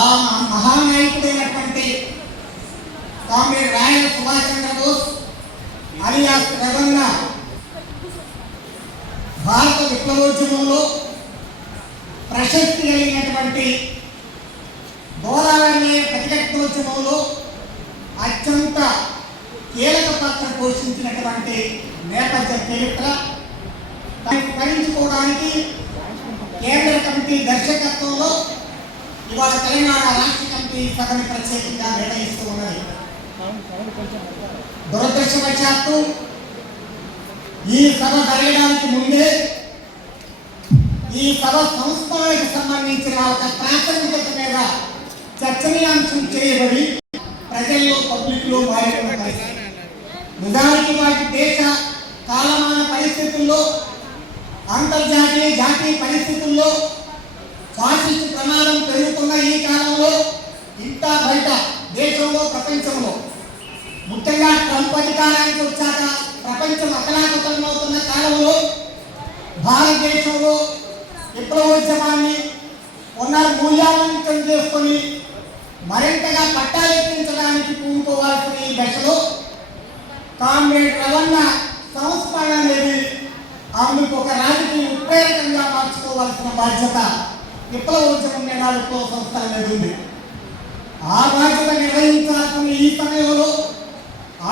ఆ మహానాయకుడైనటువంటి కామ్రేడ్ రాయల సుభాష్ చంద్రబోస్ అలియాస్ రవణ భారత విప్లవోద్యమంలో ప్రశస్తి కలిగినటువంటి గోదావరి ప్రతిఘటనోద్యమంలో అత్యంత కీలక పాత్ర పోషించినటువంటి నేపథ్య చరిత్ర స్మరించుకోవడానికి కేంద్ర కమిటీ దర్శకత్వంలో ఇవాళ తెలంగాణ రాష్ట్ర కమిటీ సభని ప్రత్యేకంగా నిర్వహిస్తూ ఉన్నది. దురదృష్టవశాత్తు ఈ సభ జరగడానికి ముందే ఈ సభ సంస్కరణకు సంబంధించిన ఒక ప్రాథమికత మీద చర్చనీయాంశం చేయబడి ప్రజల్లో పబ్లిక్లో మారిన పరిస్థితి. నిజానికి వాటి దేశ కాలమాన పరిస్థితుల్లో అంతర్జాతీయ జాతీయ పరిస్థితుల్లో ఫాసిస్ట్ ప్రమాదం పెరుగుతున్న ఈ కాలంలో ఇంత బయట దేశంలో ప్రపంచంలో ముఖ్యంగా ట్రంప్ అధికారానికి వచ్చాక ప్రపంచం అతలాకుతలమవుతున్న కాలంలో భారతదేశంలో విప్లవోద్యమాన్ని పునర్మూల్యాంకనం చేసుకొని మరింతగా పట్టాలెక్కించడానికి పూనుకోవాల్సిన ఈ దశలో కామ్రేడ్ రవణ సంస్మరణ అనేది అందుకు ఒక రాజకీయ ఉత్ప్రేరకంగా మార్చుకోవాల్సిన బాధ్యత విప్లవోద్యమం మీద విప్లవ సంస్థల మీద ఉంది. ఆ బాధ్యత నిర్వహించాల్సిన ఈ సమయంలో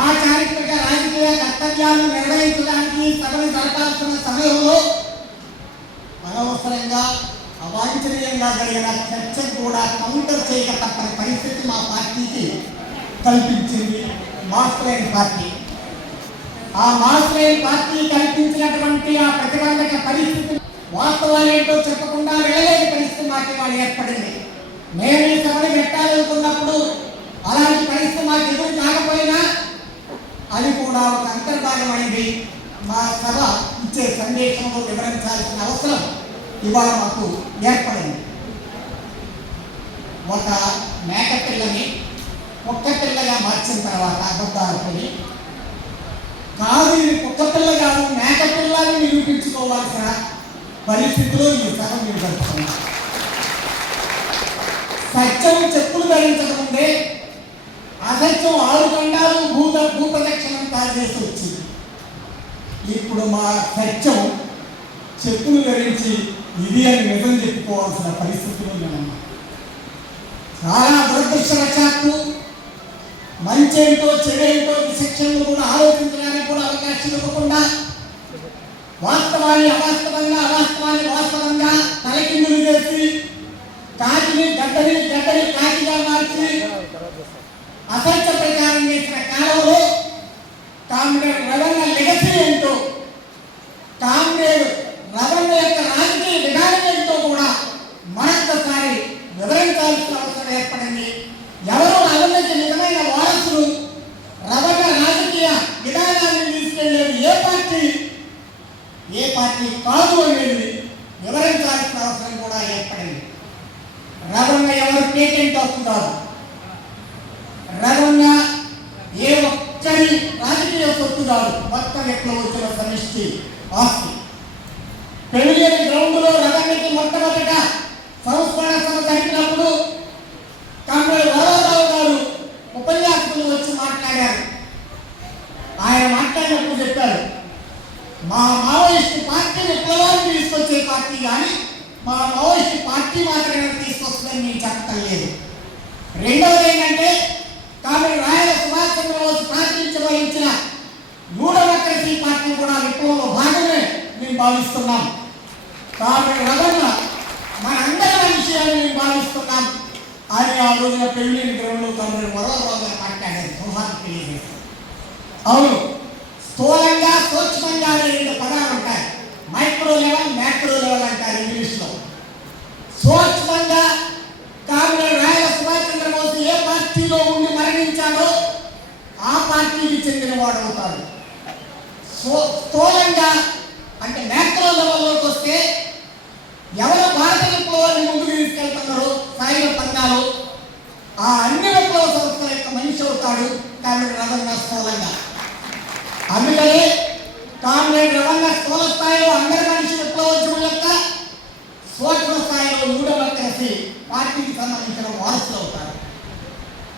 ఆ చారిత్రక రాజకీయ కర్తవ్యాలను నిర్వహించడానికి సభను జరపాల్సిన సమయంలో అనవసరంగా అవాంఛనీయంగా జరిగిన చర్చను కూడా కౌంటర్ చేయక తప్పని పరిస్థితి మా పార్టీకి కల్పించింది మార్క్స్లైన్ పార్టీ. ఆ మార్క్స్లైన్ పార్టీ కల్పించినటువంటి ఆ ప్రతిబంధక పరిస్థితి వాస్తవాలు ఏంటో చెప్పకుండా వెళ్ళలేని పరిస్థితి మాకు ఇవాళ ఏర్పడింది. మేము ఈ సభను పెట్టాలనుకున్నప్పుడు అలాంటి పరిస్థితి మాకు ఎదురు కాకపోయినా అది కూడా ఒక అంతర్భాగమైంది. మా సభ ఇచ్చే సందేశంలో వివరించాల్సిన అవసరం ఇవాళ మాకు ఏర్పడింది. ఒక మేక పిల్లని కుక్క పిల్లగా మార్చిన తర్వాత అబద్ధాలని కాదు, ఇది కుక్క పిల్ల కాదు మేక పిల్లని నిరూపించుకోవాల్సిన పరిస్థితిలో ఈ సభ మీరు జరుపుకున్నారు. సత్యం చెప్పులు ధరించకముందే అసత్యం 6 ఖండాలు భూప్రదక్షిణం తయారు చేసి వచ్చింది. ఇప్పుడు మా సత్యం చెప్పులు ధరించి ఇది అని నిజం చెప్పుకోవాల్సిన పరిస్థితులు ఉన్నామన్నా. చాలా దురదృష్టవశాత్తు మంచేంటో చెడేంటో విశిక్షణలు కూడా ఆలోచించడానికి కూడా అవకాశం ఇవ్వకుండా వాస్తవాన్ని అవాస్తవంగా అవాస్తవాన్ని వాస్తవంగా తలకిందులు చేసి కాకిని గడ్డని కాకిగా మార్చి అసత్య ప్రచారం చేసిన కాలంలో కామ్రేడ్ రవణ లెగసీ ఏంటో, కామ్రేడ్ రవణ యొక్క రాజకీయ విధానం ఏంటో కూడా మరొకసారి వివరించాల్సిన అవసరం ఏర్పడింది. ఎవరు రవణకి నిజమైన వారసులు, రవణ రాజకీయ విధానాన్ని తీసుకెళ్లేది ఏ పార్టీ కాదు అనేది వివరించాల్సిన అవసరం కూడా ఏర్పడింది. రవణ ఎవరు పేటెంట్ అవుతున్నారు, రవణ ఏ ఒక్కరి రాజకీయ సొత్తు కాదు, మొత్తం విప్లవోద్యమ సమిష్టి ఆస్తి. పెళ్లియని గ్రౌండ్లో రవణకి మొట్టమొదట సంస్మరణ సభ జరిపినప్పుడు కామ్రేడ్ వరవరావు గారు ఉపన్యాసకులు వచ్చి మాట్లాడారు. ఆయన మాట్లాడినప్పుడు చెప్పారు, మా మావోయిస్టు పార్టీ విప్లవాన్ని తీసుకొచ్చే పార్టీ కానీ మా మావోయిస్టు పార్టీ మాత్రమే తీసుకొస్తుందని నేను చెప్పటం లేదు. రెండవది ఏంటంటే కామ్రేడ్ రాయల సుభాష్ చంద్రబోస్ ప్రాతినిధ్యం న్యూడెమోక్రసీ పార్టీ కూడా విప్లవంలో భాగమే మేము భావిస్తున్నాం. కామ్రేడ్ రవణ మనందరి విషయాన్ని మేము భావిస్తున్నాం అని ఆ రోజున పెళ్లి గ్రౌండ్లో కామ్రేడ్ వరవరావు గారు మాట్లాడారు. సౌహార్దం తెలియజేస్తారు. అవును, స్థూలంగా సూక్ష్మంగా 2 పదాలు ఉంటాయి. మైక్రో లెవెల్, మ్యాక్రో లెవెల్ అంటారు ఇంగ్లీష్లో. సూక్ష్మంగా కామ్రేడ్ రాయల సుభాష్ చంద్రబోస్ ఏ పార్టీలో ఉండి మరణించాడో ఆ పార్టీకి చెందిన వాడు అవుతాడు. స్థూలంగా అంటే మ్యాక్రో లెవెల్లోకి వస్తే ఎవరు భారత విప్లవాన్ని ముందుకు తీసుకెళ్తున్నారో సాయుధ పంగాలు ఆ అన్ని విప్లవ సంస్థల యొక్క మనిషి అవుతాడు కామ్రేడ్ రవణ స్థూలంగా. అందుకనే కామ్రేడ్ రవణ స్థూల స్థాయిలో అందరి మనిషి విప్లవోద్యమం యొక్క సూక్ష్మ స్థాయిలో న్యూడెమోక్రసీ కలిసి పార్టీకి సంబంధించిన వారసులు అవుతారు.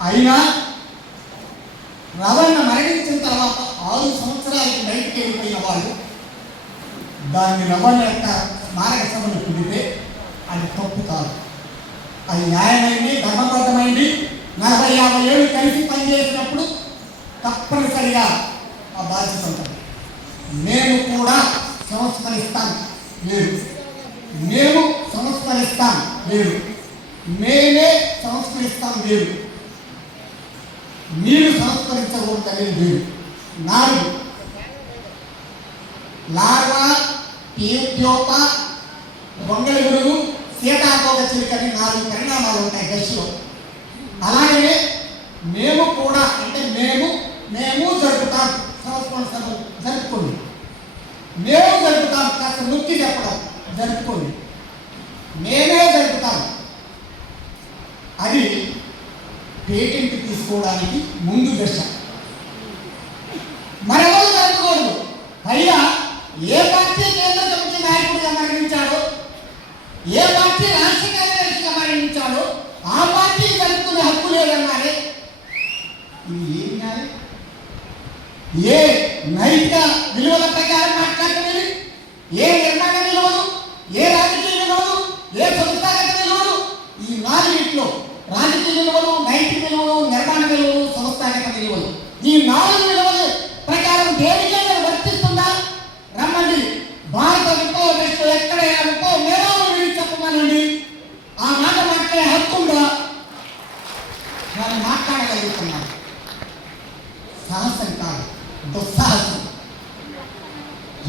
అయినా రవణ మరణించిన తర్వాత 6 సంవత్సరాలకి బయటికి వెళ్ళిపోయిన వాళ్ళు దాన్ని రవణ యొక్క స్మారక సభను పిలితే అది తప్పు కాదు, అది న్యాయమైంది, ధర్మబద్ధమైంది. 40-50 ఏళ్ళు కలిసి పనిచేసినప్పుడు తప్పనిసరిగా ఆ బాధ్యత ఉంటుంది. మేము కూడా సంస్కరిస్తాం లేదు, మేము సంస్కరిస్తాం లేదు, మేమే సంస్కరిస్తాం లేదు, మీరు సంస్కరించకూడదనేది లేదు. 4 లార్వా, ప్యూప్యోప, బొంగళగురుగు, సీతాకోక చిలుకని 4 పరిణామాలు ఉంటాయి దశలో. అలాగే మేము కూడా అంటే మేము జరుపుతాం సంస్కరణ సభలు జరుపుకోండి, మేము జరుపుతాం కాస్త నొక్కి చెప్పడం జరుపుకోండి, మేమే జరుపుతాం. అది పేటెంట్ తీసుకోవడానికి ముందు దశ. మరెవరు జరుపుకోరు. పైగా ఏ పార్టీ కేంద్ర కమిటీ నాయకుడిగా మరణించాడో, ఏ పార్టీ రాష్ట్ర కార్యదర్శిగా మరణించాడో ఆ పార్టీ జరుపుకునే హక్కు లేదన్నారే. ఇది ఏం న్యాయం? ఏ నైతిక విలువల ప్రకారం మాట్లాడుతున్నది? ఏ నిర్మాణ విలువలు, ఏ రాజకీయ విలువలు, ఏ సంస్థాగత విలువలు? ఈ 4 రాజకీయ విలువలు, నైతిక విలువలు, నిర్మాణ విలువలు, సంస్థాగత విలువలు, ఈ 4 విలువలు ప్రకారం దేనికైనా వర్తిస్తుందా? రమ్మండి, భారత విప్లవ దశలో ఎక్కడైనా విప్లవ మేధావులు చెప్పమనండి, ఆ మాట మాట్లాడే హక్కు ఉందా? వాళ్ళు మాట్లాడగలుగుతున్నారు. సాహసం కాదు, దుస్సాహసం.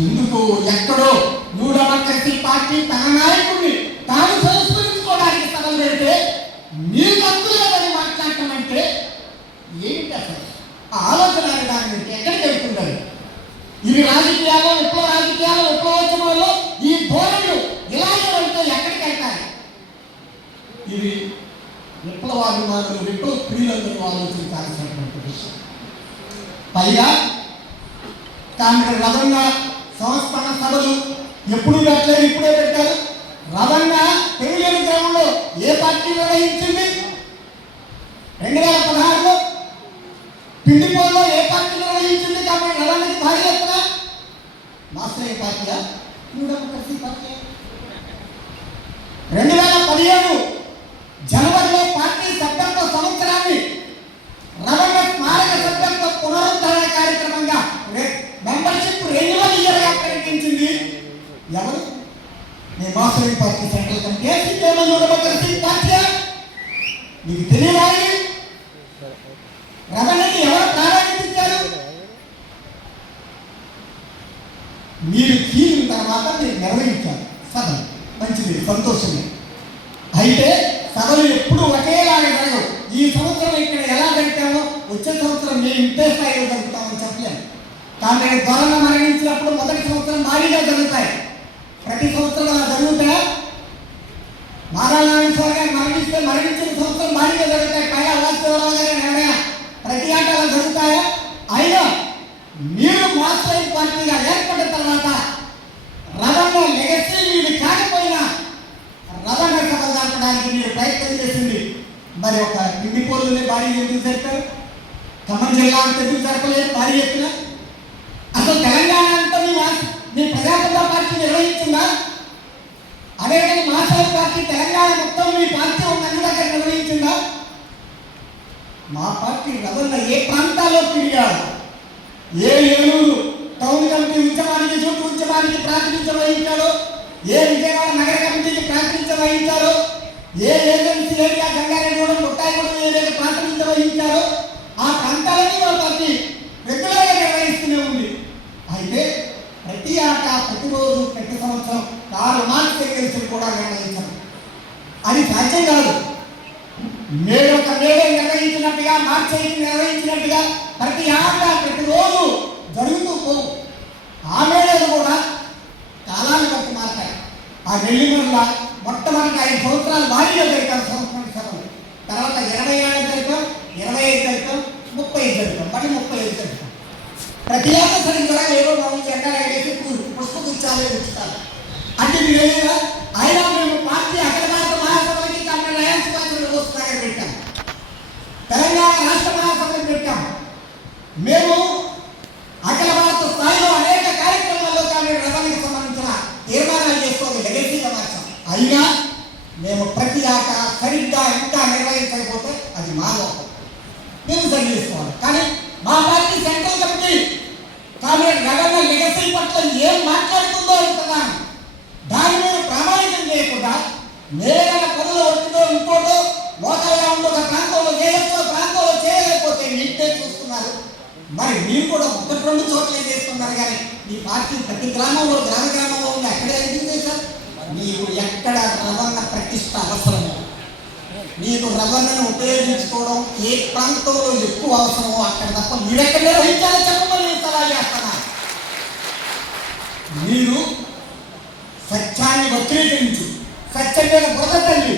ఎందుకు ఎక్కడో 3వ డెమోక్రసీ పార్టీ తన నాయకుడిని తాను సంస్కరించుకోవడానికి సభలు పెడితే మీరు హక్కు లేదని మాట్లాడటం అంటే ఏంటి అసలు? ఆ ఆలోచన దాని ఎక్కడికి వెళ్తుంటారు? ఇవి రాజకీయాల్లో, విప్లవ రాజకీయాల్లో, విప్లవోద్యమాల్లో ఈ ధోరణులు ఇలాగే వెళ్తే ఎక్కడికి వెళ్తాయి? ఇది విప్లవాభిమానులు, విప్లవ ప్రియులందరూ ఆలోచించాల్సినటువంటి విషయం. పైగా కాంగ్రెస్ రవణ సంస్కరణ సభలు ఎప్పుడు పెట్టలేదు, ఇప్పుడే పెట్టారు. రవణ పెళ్లి గ్రామంలో ఏ పార్టీ నిర్వహించింది? 2016లో పిండిపోలో ఏ పార్టీ నిర్వహించింది? కాబట్టి రవణకి భారీ ఎత్తున మాస్టర్ పార్టీగా 3వ డెమోక్రసీ పార్టీ. 2017 జనవరిలో పార్టీ సభ్యత్వ సంవత్సరాన్ని రవణ స్మారక సభ్యత్వ పునరుద్ధరణ కార్యక్రమంగా మెంబర్షిప్ రెన్యువల్ ఇయర్గా ప్రకటించింది ఎవరు? నేను master party central committee. Democracy party మీకు తెలియవాలి. రవణని ఎవరు ప్రారంభించారు? మీరు తీరిన తర్వాత మీరు నిర్వహించారు సభలు, మంచిది, సంతోషమే. అయితే సభలు ఎప్పుడు ఒకేలాగా జరగవు. ఈ సంవత్సరం ఇక్కడ ఎలా జరిపామో వచ్చే సంవత్సరం మేము ఇంతే స్థాయిలో జరుపుతామని చెప్పలేము. కానీ త్వరగా మరణించినప్పుడు మొదటి సంవత్సరం భారీగా జరుగుతాయి. ప్రతి సంవత్సరం అలా జరుగుతాయా? నారాయణ స్వామి గారు మరణించిన సంవత్సరం భారీగా జరుగుతాయి. పైగా వాస్తవరావు గారి నిర్ణయం ప్రతి ఆట అలా జరుగుతాయా? అయినా మీరు మాస్టర్ పార్టీగా ఏర్పడిన తర్వాత రవణ లెగసీ మీది కాకపోయినా రవణ సభ జరపడానికి మీరు ప్రయత్నం చేసింది. మరి ఒక పిండిపోలునే భారీ ఎందుకు జరిపారు? ఖమ్మం జిల్లా అంత ఎందుకు జరపలేదు భారీ ఎత్తున? అసలు తెలంగాణ అంతా మీ ప్రజాప్రజా పార్టీ నిర్వహించిందా? అదేవిధంగా మాస్టర్ పార్టీ తెలంగాణ మొత్తం మీ పార్టీ ఉన్న దగ్గర నిర్వహించిందా? మా పార్టీ రవణ ఏ ప్రాంతాల్లో తిరిగారు? ఏ ఏలూరు టౌన్ కమిటీ ఉద్యమానికి, జూటు ఉద్యమానికి ప్రాతినిధ్యం వహించారో, ఏ విజయవాడ నగర కమిటీకి ప్రాతినిధ్యం వహించారో, ఏ ఏజెన్సీ ఏరియా గంగారెడ్డిగూడెం, ముట్టాయిగూడెం ఏరియాకి ప్రాతినిధ్యం వహించారో ఆ ప్రాంతాలని మా పార్టీ రెగ్యులర్గా నిర్వహిస్తూనే ఉంది. అయితే ప్రతి ఆట, ప్రతిరోజు, ప్రతి సంవత్సరం 4 మార్చ్ సెగ్మెంట్స్ కూడా నిర్వహించారు. అది సాధ్యం కాదు. మేడే నిర్వహించినట్టుగా, మార్చి నిర్వహించినట్టుగా ప్రతి ఆట, ప్రతిరోజు జరుగుతూ పోవు. ఆ మేడలు కూడా కాలాన్ని బట్టి మారుతాయి. ఆ నెల్లిమర్ల మొట్టమొదటి 5 సంవత్సరాలు భారీగా జరిపారు సంవత్సరం సభలు. తర్వాత 20 ఏళ్ళు జరిపాం, 25 జరిపాం, 35 జరిపాం, మళ్ళీ 35 జరిపాం. ప్రతి ఏళ్ళ సరిగ్గా ఏదో మనం జెండా వేసి పుష్పగుచ్చాలే ఉంచుతారు. అంటే మీరు అయినా మేము పార్టీ అఖిల భారత మహాసభలకి మేము ప్రతి ఆట సరిగ్గా ఇంకా నిర్వహించకపోతే అది మా లోపం, మేము సరి చేసుకోవాలి. కానీ మా పార్టీ సెంట్రల్ కమిటీ కామ్రేడ్ రవణ లెగసీ పట్ల ఏం మాట్లాడుతుందో అంటున్నాను. దాని మీద ప్రామాణికం చేయకుండా నేరల పనులు వచ్చిందో ఇంకోటో లోకల్గా ఉండి ఒక ప్రాంతంలో చేయొచ్చు, ప్రాంతంలో చేయలేకపోతే మీటే చూస్తున్నారు. మరి మీరు కూడా ఒకటి రెండు చోట్లే చేస్తున్నారు. కానీ మీ పార్టీ ప్రతి గ్రామంలో గ్రామంలో ఉంది, ఎక్కడ ఎందుకు చేశారు? మీకు ఎక్కడ రవణ ప్రతిష్ట అవసరమో, మీకు రవణను ఉపయోగించుకోవడం ఏ ప్రాంతంలో ఎక్కువ అవసరమో అక్కడ తప్ప మీరెక్కడ నిర్వహించాలో చెప్పమని నేను సలహా చేస్తున్నా. మీరు సత్యాన్ని వక్రీకరించి సత్యం మీద బురదల్లి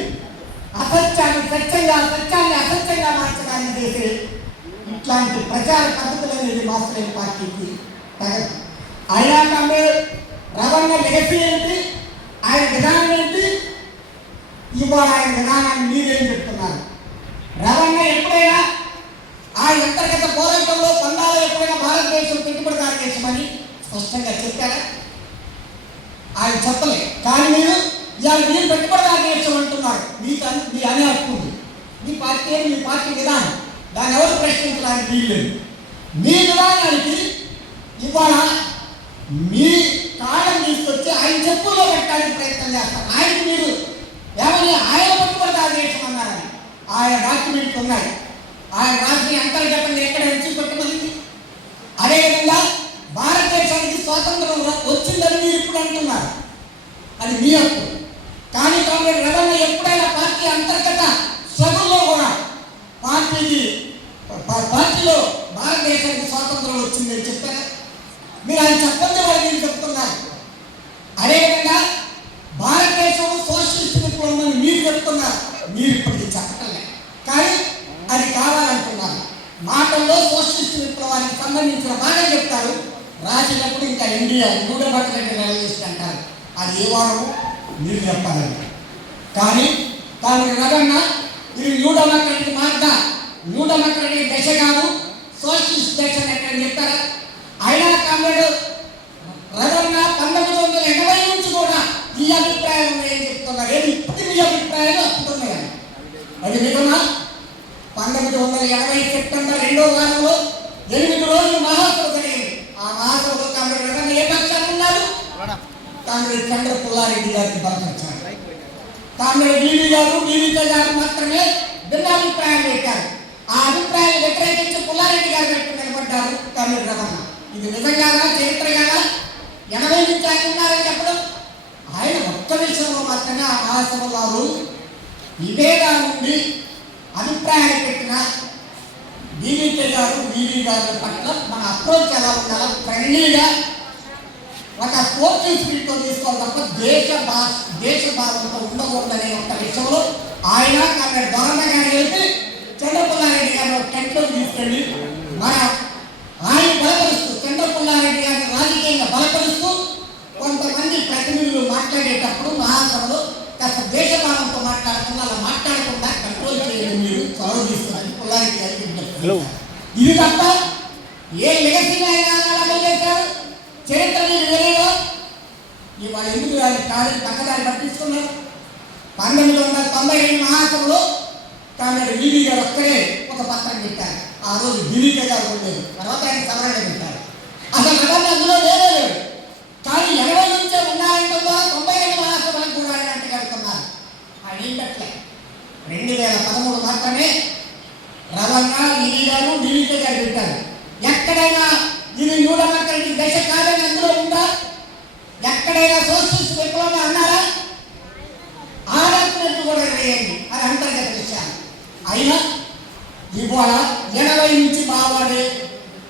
అసత్యాన్ని సత్యంగా, సత్యాన్ని అసత్యంగా మార్చడానికి చేసే ఇట్లాంటి ప్రచార పద్ధతులు అనేది మాత్రమే పార్టీకి తగదు. అయినా కంటే రవణ లెగసీ ఏంటి, ఆయన విధానం ఏంటి, ఇవాళ ఆయన విధానాన్ని మీరేం చెప్తున్నారు? రవణ ఎప్పుడైనా ఆయన అంతర్గత పోరాటంలో పందాలో ఎప్పుడైనా భారతదేశం పెట్టుబడిదారు దేశమని స్పష్టంగా చెప్పారా? ఆయన చెప్పలే. కానీ మీరు ఇవాళ మీరు పెట్టుబడిదారు దేశం అంటున్నారు. మీ అనే హక్కు మీ పార్టీ విధానం, దాన్ని ఎవరు ప్రశ్నించడానికి వీల్లేదు. మీ విధానానికి ఇవాళ మీ కాలం తీసుకొచ్చి ఆయన చెప్పుల్లో పెట్టడానికి ప్రయత్నం చేస్తారు. ఆయనకి మీరు ఏమని ఆయన పెట్టుబడిదారు దేశం అన్నారని ఆయన డాక్యుమెంట్లు ఉన్నాయి. ఆయన రాష్ట్రీయ అంతర్గతంగా ఎక్కడ నుంచి పెట్టుబడి. అదేవిధంగా భారతదేశానికి స్వాతంత్రం వచ్చిందని మీరు ఇప్పుడు అంటున్నారు, అది మీ హక్కు. కానీ కాంగ్రెస్ రవణ ఎప్పుడైనా పార్టీ అంతర్గత స్ట్రగుల్లో కూడా పార్టీలో భారతదేశానికి స్వాతంత్రం వచ్చిందని చెప్పారా? మీరు ఆయన చెప్పండి, వాళ్ళు మీరు చెప్తున్నారు. అదేవిధంగా భారతదేశం సోషలిస్ట్ విప్లవం అని మీరు చెప్తున్నారు, మీరు ఇప్పటికీ చెప్పటలే. కానీ అది కావాలంటున్నారు. మాటల్లో సోషలిస్ట్ విప్లవానికి సంబంధించిన మాట చెప్తారు, రాసినప్పుడు ఇంకా ఇండియా న్యూడెమోక్రటిక్ రెవల్యూషన్ అంటారు. అది ఏ వాడము మీరు చెప్పాలండి. కానీ కాంగ్రెస్ రవణ ఇది న్యూడెమోక్రటిక్ మార్గ, న్యూడెమోక్రటిక్ దశ కాదు, సోషలిస్ట్ దశ ఎక్కడ చెప్తారా? అయినా కాంగ్రెస్ రవణ 1980 నుంచి కూడా ఈ అభిప్రాయం ఏం చెప్తున్నారు? ఏది ఇప్పుడు మీ అభిప్రాయాలు వస్తున్నాయి. అది నిజమా? 1980 సెప్టెంబర్ 2వ వారంలో 8 రోజులు మహాసభ జరిగింది. ఆ మహాసభలో కాంగ్రెస్ రవణ ఏ పక్షాన్ని ఉన్నారు? కాంగ్రెస్ చంద్ర పుల్లారెడ్డి గారిని బలపరిచారు. కాంగ్రెస్ బీవీకే గారు మాత్రమే భిన్నాభిప్రాయాలు పెట్టారు. ఆ అభిప్రాయాలు వ్యతిరేకించి పుల్లారెడ్డి గారు పెట్టి నిలబడ్డారు కాంగ్రెస్ రవణ. ఇది నిజంగానా, చరిత్రగానా? 80 నుంచి ఆయన ఉన్నారని చెప్పడం. ఆయన ఒక్క విషయంలో మాత్రమే ఆ మహాసభ వారు విభేదాల నుండి అభిప్రాయాలు పెట్టిన బీవీకే గారి పట్ల మన అప్రోచ్ ఎలా ఉండాలో ఫ్రెండ్లీగా ఒక స్పోర్టివ్ స్పిరిట్తో తీసుకోవాలి తప్ప దేశభావంతో ఉండకూడదనే ఒక విషయంలో ఆయన కాంగ్రెస్ గవర్నర్ గారు వెళ్ళి చంద్రపుల్లారెడ్డి గారిని ఒక టెంట్లో తీసుకెళ్ళి మన ఆయన బలపరుస్తూ చంద్రపుల్లారెడ్డి గారిని రాజకీయంగా బలపరుస్తూ కొంతమంది ప్రతినిధులు మాట్లాడేటప్పుడు మహాసభలో కాస్త దేశభావంతో మాట్లాడుతున్నా అలా మాట్లాడకుండా కంట్రోల్ చేయండి, మీరు చొరవ తీసుకుని పుల్లారెడ్డి గారికి చెప్తారు. ఇది తప్ప ఏ లెగసీని ఆయన అమలు చేశారు చరిత్ర మీరు తెలియదు. ఇవాళ ఎందుకు కాదు పక్కదారి పట్టించుకున్నారు? 1992 మహాసభలో కాంగ్రెస్ బీవీ గారు ఒక్కరే ఒక పత్రం పెట్టారు. ఆ రోజు బీవీకే గారు ఉండేది, తర్వాత ఆయన సవరణ పెట్టారు. అసలు రవణ అందులో లేదే లేదు. కానీ 80 నుంచే ఉన్నారంటే 92 మహాసభలకు కూడా ఆయన అంటే కడుతున్నారు. ఆయన ఏం పెట్టలే. 2013 మాత్రమే రవణ బీవీకే గారు పెట్టారు. ఎక్కడైనా ఇది న్యూడెమోక్రటిక్ దశ కాదని అందులో ఉందా? ఎక్కడైనా సోషలిస్ట్ విప్లవం అన్నారా? ఆరాత్మకు కూడా వేయండి, అది అంతర్గత విషయాలు. అయినా ఇవాళ 80 నుంచి బావాడే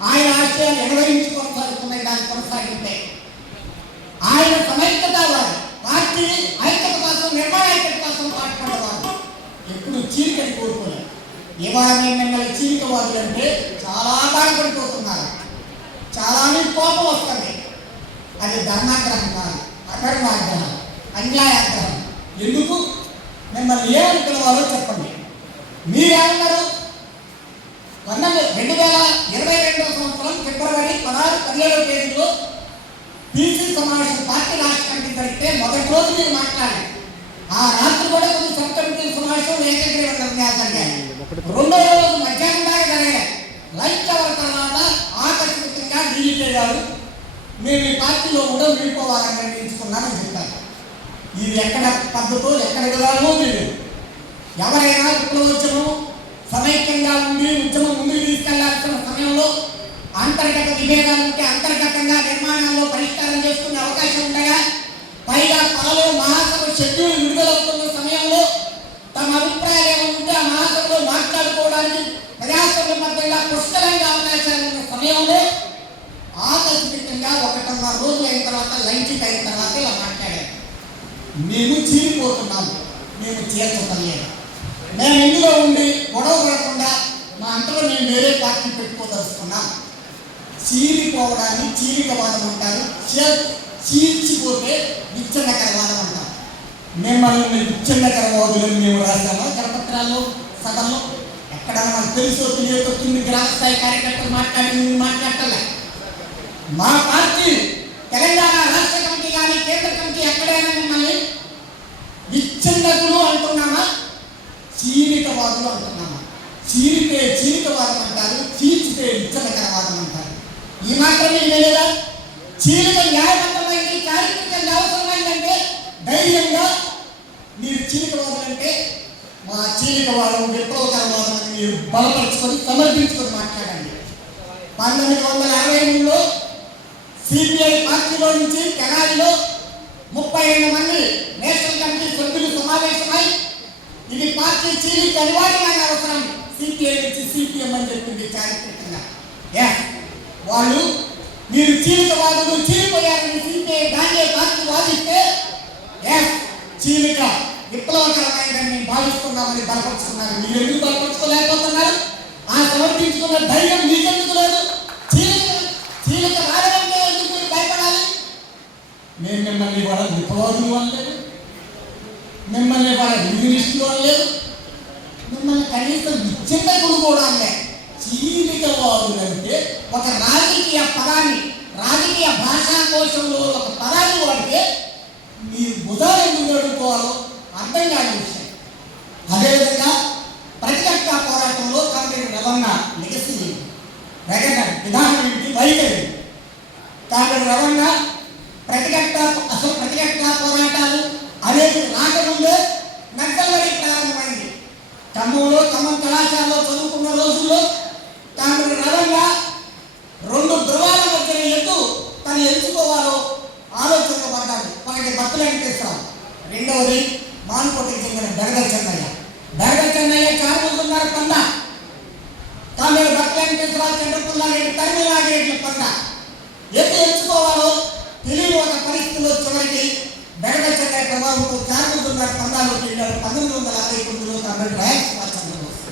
ఆయన ఆశయాలు 80 నుంచి కొనసాగుతున్నాయి. దాన్ని కొనసాగితే ఆయన సమైక్యతావారు, పార్టీ ఐక్యత కోసం, నిర్మాణ ఐక్యత కోసం పాటుపడేవారు, ఎప్పుడు చీలికని కోరుకోలేదు. ఇవాళ మేము మిమ్మల్ని చీలికవాదులు అంటే చాలా బాధపడిపోతున్నారు, చాలా కోపం వస్తుంది. అది ధర్మాగ్రహం కాదు, అధర్మాగ్రహం, అన్యాయాగ్రహం. ఎందుకు మిమ్మల్ని ఏమని పిలవాలో చెప్పండి. మీరేమన్నారు? 2022వ సంవత్సరం ఫిబ్రవరి 16-17వ తేదీలో పీసీ సమావేశం పార్టీ రాష్ట్ర కమిటీ జరిగితే మొదటి రోజు మీరు మాట్లాడారు. ఆ రాత్రి కూడా కొన్ని సబ్ కమిటీ సమావేశంలో ఏకగ్రీవ నిర్ణయాలు జరిగాయి. రెండో రోజు మధ్యాహ్నం దాకా జరిగాయి. లంచ్ అవర్ తర్వాత ఆకస్మికంగా డీజీపీ గారు మేము ఈ పార్టీలో కూడా విడిపోవాలని నిర్ణయించుకున్నామని చెప్పారు. ఇది ఎక్కడ పద్ధతో ఎక్కడ విధానమో తెలియదు. ఎవరైనా విప్లవోద్యమం సమైక్యంగా ఉండి ఉద్యమం ముందుకు తీసుకెళ్లాల్సిన సమయంలో అంతర్గత విభేదాలకి అంతర్గతంగా నిర్మాణాల్లో పరిష్కారం చేసుకునే అవకాశం ఉండగా, పైగా త్వరలో మహాసభ షెడ్యూల్ విడుదలవుతున్న సమయంలో తమ అభిప్రాయాలు ఏమంటే ఆ మహాసభలో మాట్లాడుకోవడానికి ప్రజాస్వామ్యబద్ధంగా పుష్కలంగా అవకాశాలు ఉన్న సమయంలో ఆకస్మికంగా 1.5 రోజులు అయిన తర్వాత లంచ్ అయిన తర్వాత ఇలా మాట్లాడారు. మేము చీలిపోతున్నాము, మేము చేర్చలేదు, మేము ఇందులో ఉండి గొడవ పడకుండా మా అంతలో మేము వేరే పార్టీ పెట్టుకోదలుచుకున్నాం. చీలిపోవడాన్ని చీలికవాదం అంటారు, చీల్చిపోతే విచ్ఛిన్నకరవాదం అంటారు. మిమ్మల్ని విచ్ఛిన్నకరవాదులను మేము రాసామా కరపత్రాల్లో సభల్లో? ఎక్కడ మనకు తెలుసో తెలియతో గ్రామ స్థాయి కార్యకర్తలు మాట్లాడలే. మా పార్టీ తెలంగాణ రాష్ట్ర కమిటీ కానీ కేంద్ర కమిటీ ఎక్కడైనా మిమ్మల్ని విచ్ఛిన్నకులు అంటున్నామా, చీలికవాదులు అంటున్నామా? చీలితే చీలికవాదం అంటారు, చీల్చితే విచ్ఛిన్నకరవాదం అంటారు. ఈ మాత్రమే లేదా? చీలిక న్యాయబద్ధమైంది, చారిత్రకంగా అవసరమైందంటే ధైర్యంగా మీరు చీలికవాదులంటే మా చీలికవాదం విప్లవకరవాదం అని మీరు బలపరుచుకొని సమర్థించుకొని మాట్లాడండి. 1963లో సిపిఐ పార్టీలో నుంచి తెనాలిలో 32 మంది నేషనల్ కమిటీ సభ్యులు సమావేశమై ఇది పార్టీ చీలిక అనివార్యమైన అవసరం సిపిఐ నుంచి సిపిఎం అని చెప్పింది చారిత్రకంగా. వాళ్ళు మీరు చీలికవాదులు చీలిపోయారని సిపిఐ గాంధీ పార్టీ వాదిస్తే చీలిక విప్లవకరమైనదని మేము భావిస్తున్నామని బలపరుచుకున్నారు. మీరు ఎందుకు బలపరుచుకోలేకపోతున్నారు? ఆ సమర్థించుకున్న ధైర్యం మీకెందుకు లేదు? చీలిక రావడంలో ఎందుకు మీరు భయపడాలి? మేము మిమ్మల్ని వాళ్ళ విప్లవాదులు అనలేదు, మిమ్మల్ని వాళ్ళ యూనిస్టులు అనలేదు, మిమ్మల్ని కనీసం విచ్ఛిన్నకులు కూడా అనలే. చీలికవాదులంటే ఒక రాజకీయ పదాన్ని, రాజకీయ భాషా కోశంలో ఒక పదాన్ని వాడితే మీరు భుజాలు ఎందుకు అడుగుకోవాలో అర్థం కాని విషయం. అదేవిధంగా ప్రతిఘటన పోరాటంలో కాంగ్రెస్ రవణ లెగసీ విధానం ఏంటి, వైఖరి. కాంగ్రెస్ రవణ ప్రతిఘటన పోరాటాలు అనేది రాకముందే నక్సల్బరీ ప్రారంభమైంది. ఖమ్మంలో ఖమ్మం కళాశాలలో చదువుకున్న రోజుల్లో కాంగ్రెస్ రవణ 2 ధృవాల మధ్య ఎత్తు తను ఎంచుకోవాలో ఆలోచనలో పడ్డాడు. ఒకటి భక్తుల వెంకటేశ్వరరావు, రెండవది మానుకోటికి చెందిన బెడగ చెన్నయ్య చారుతున్నారు పంద. కాంగ్రెస్ భక్తుల వెంకటేశ్వరరావు చంద్రపుల్లారెడ్డి తరిమిలాగేట్ల పంద. ఎత్తు ఎంచుకోవాలో తెలియని ఒక పరిస్థితిలో చివరికి బెడగ చెన్నయ్య ప్రభావంతో చారుతున్నారు పందాలోకి వెళ్ళారు. 1959లో కాంగ్రెస్ రాయల్ సుభాష్ చంద్రబోస్.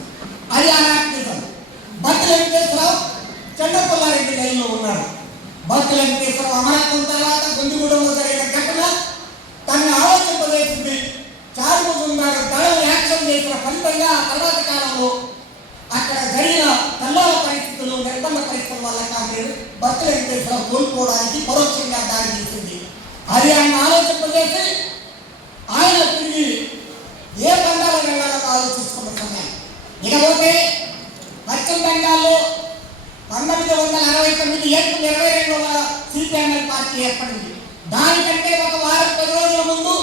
అది ఆనాటిజం. భక్తుల వెంకటేశ్వరరావు చంద్రపుల్లారెడ్డి లైన్లో ఉన్నారు. భక్తుల వెంకటేశ్వరరావు అమరత్వం తర్వాత గొంతుగూడెంలో జరిగిన ఘటన తనని ఆలోచింపజేసింది. చారుమజుందారు దళం యాక్షన్ చేసిన ఫలితంగా ఆ తర్వాత కాలంలో అక్కడ జరిగిన కల్లోల పరిస్థితులు, నిర్బంధ పరిస్థితుల వల్ల కాంగ్రెస్ భక్తుల వెంకటేశ్వరరావు కోల్పోవడానికి పరోక్షంగా దారి తీసింది. అది ఆయన ఆలోచింపజేసి ఆయన తిరిగి ఏ బంధాలు వెళ్ళాలో ఆలోచిస్తున్న సమయం. ఇకపోతే పశ్చిమ బెంగాల్లో 1969 ఏప్రిల్ 22వ సిపిఎంఎల్ పార్టీ ఏర్పడింది. దానికంటే ఒక వారం 10 రోజుల ముందు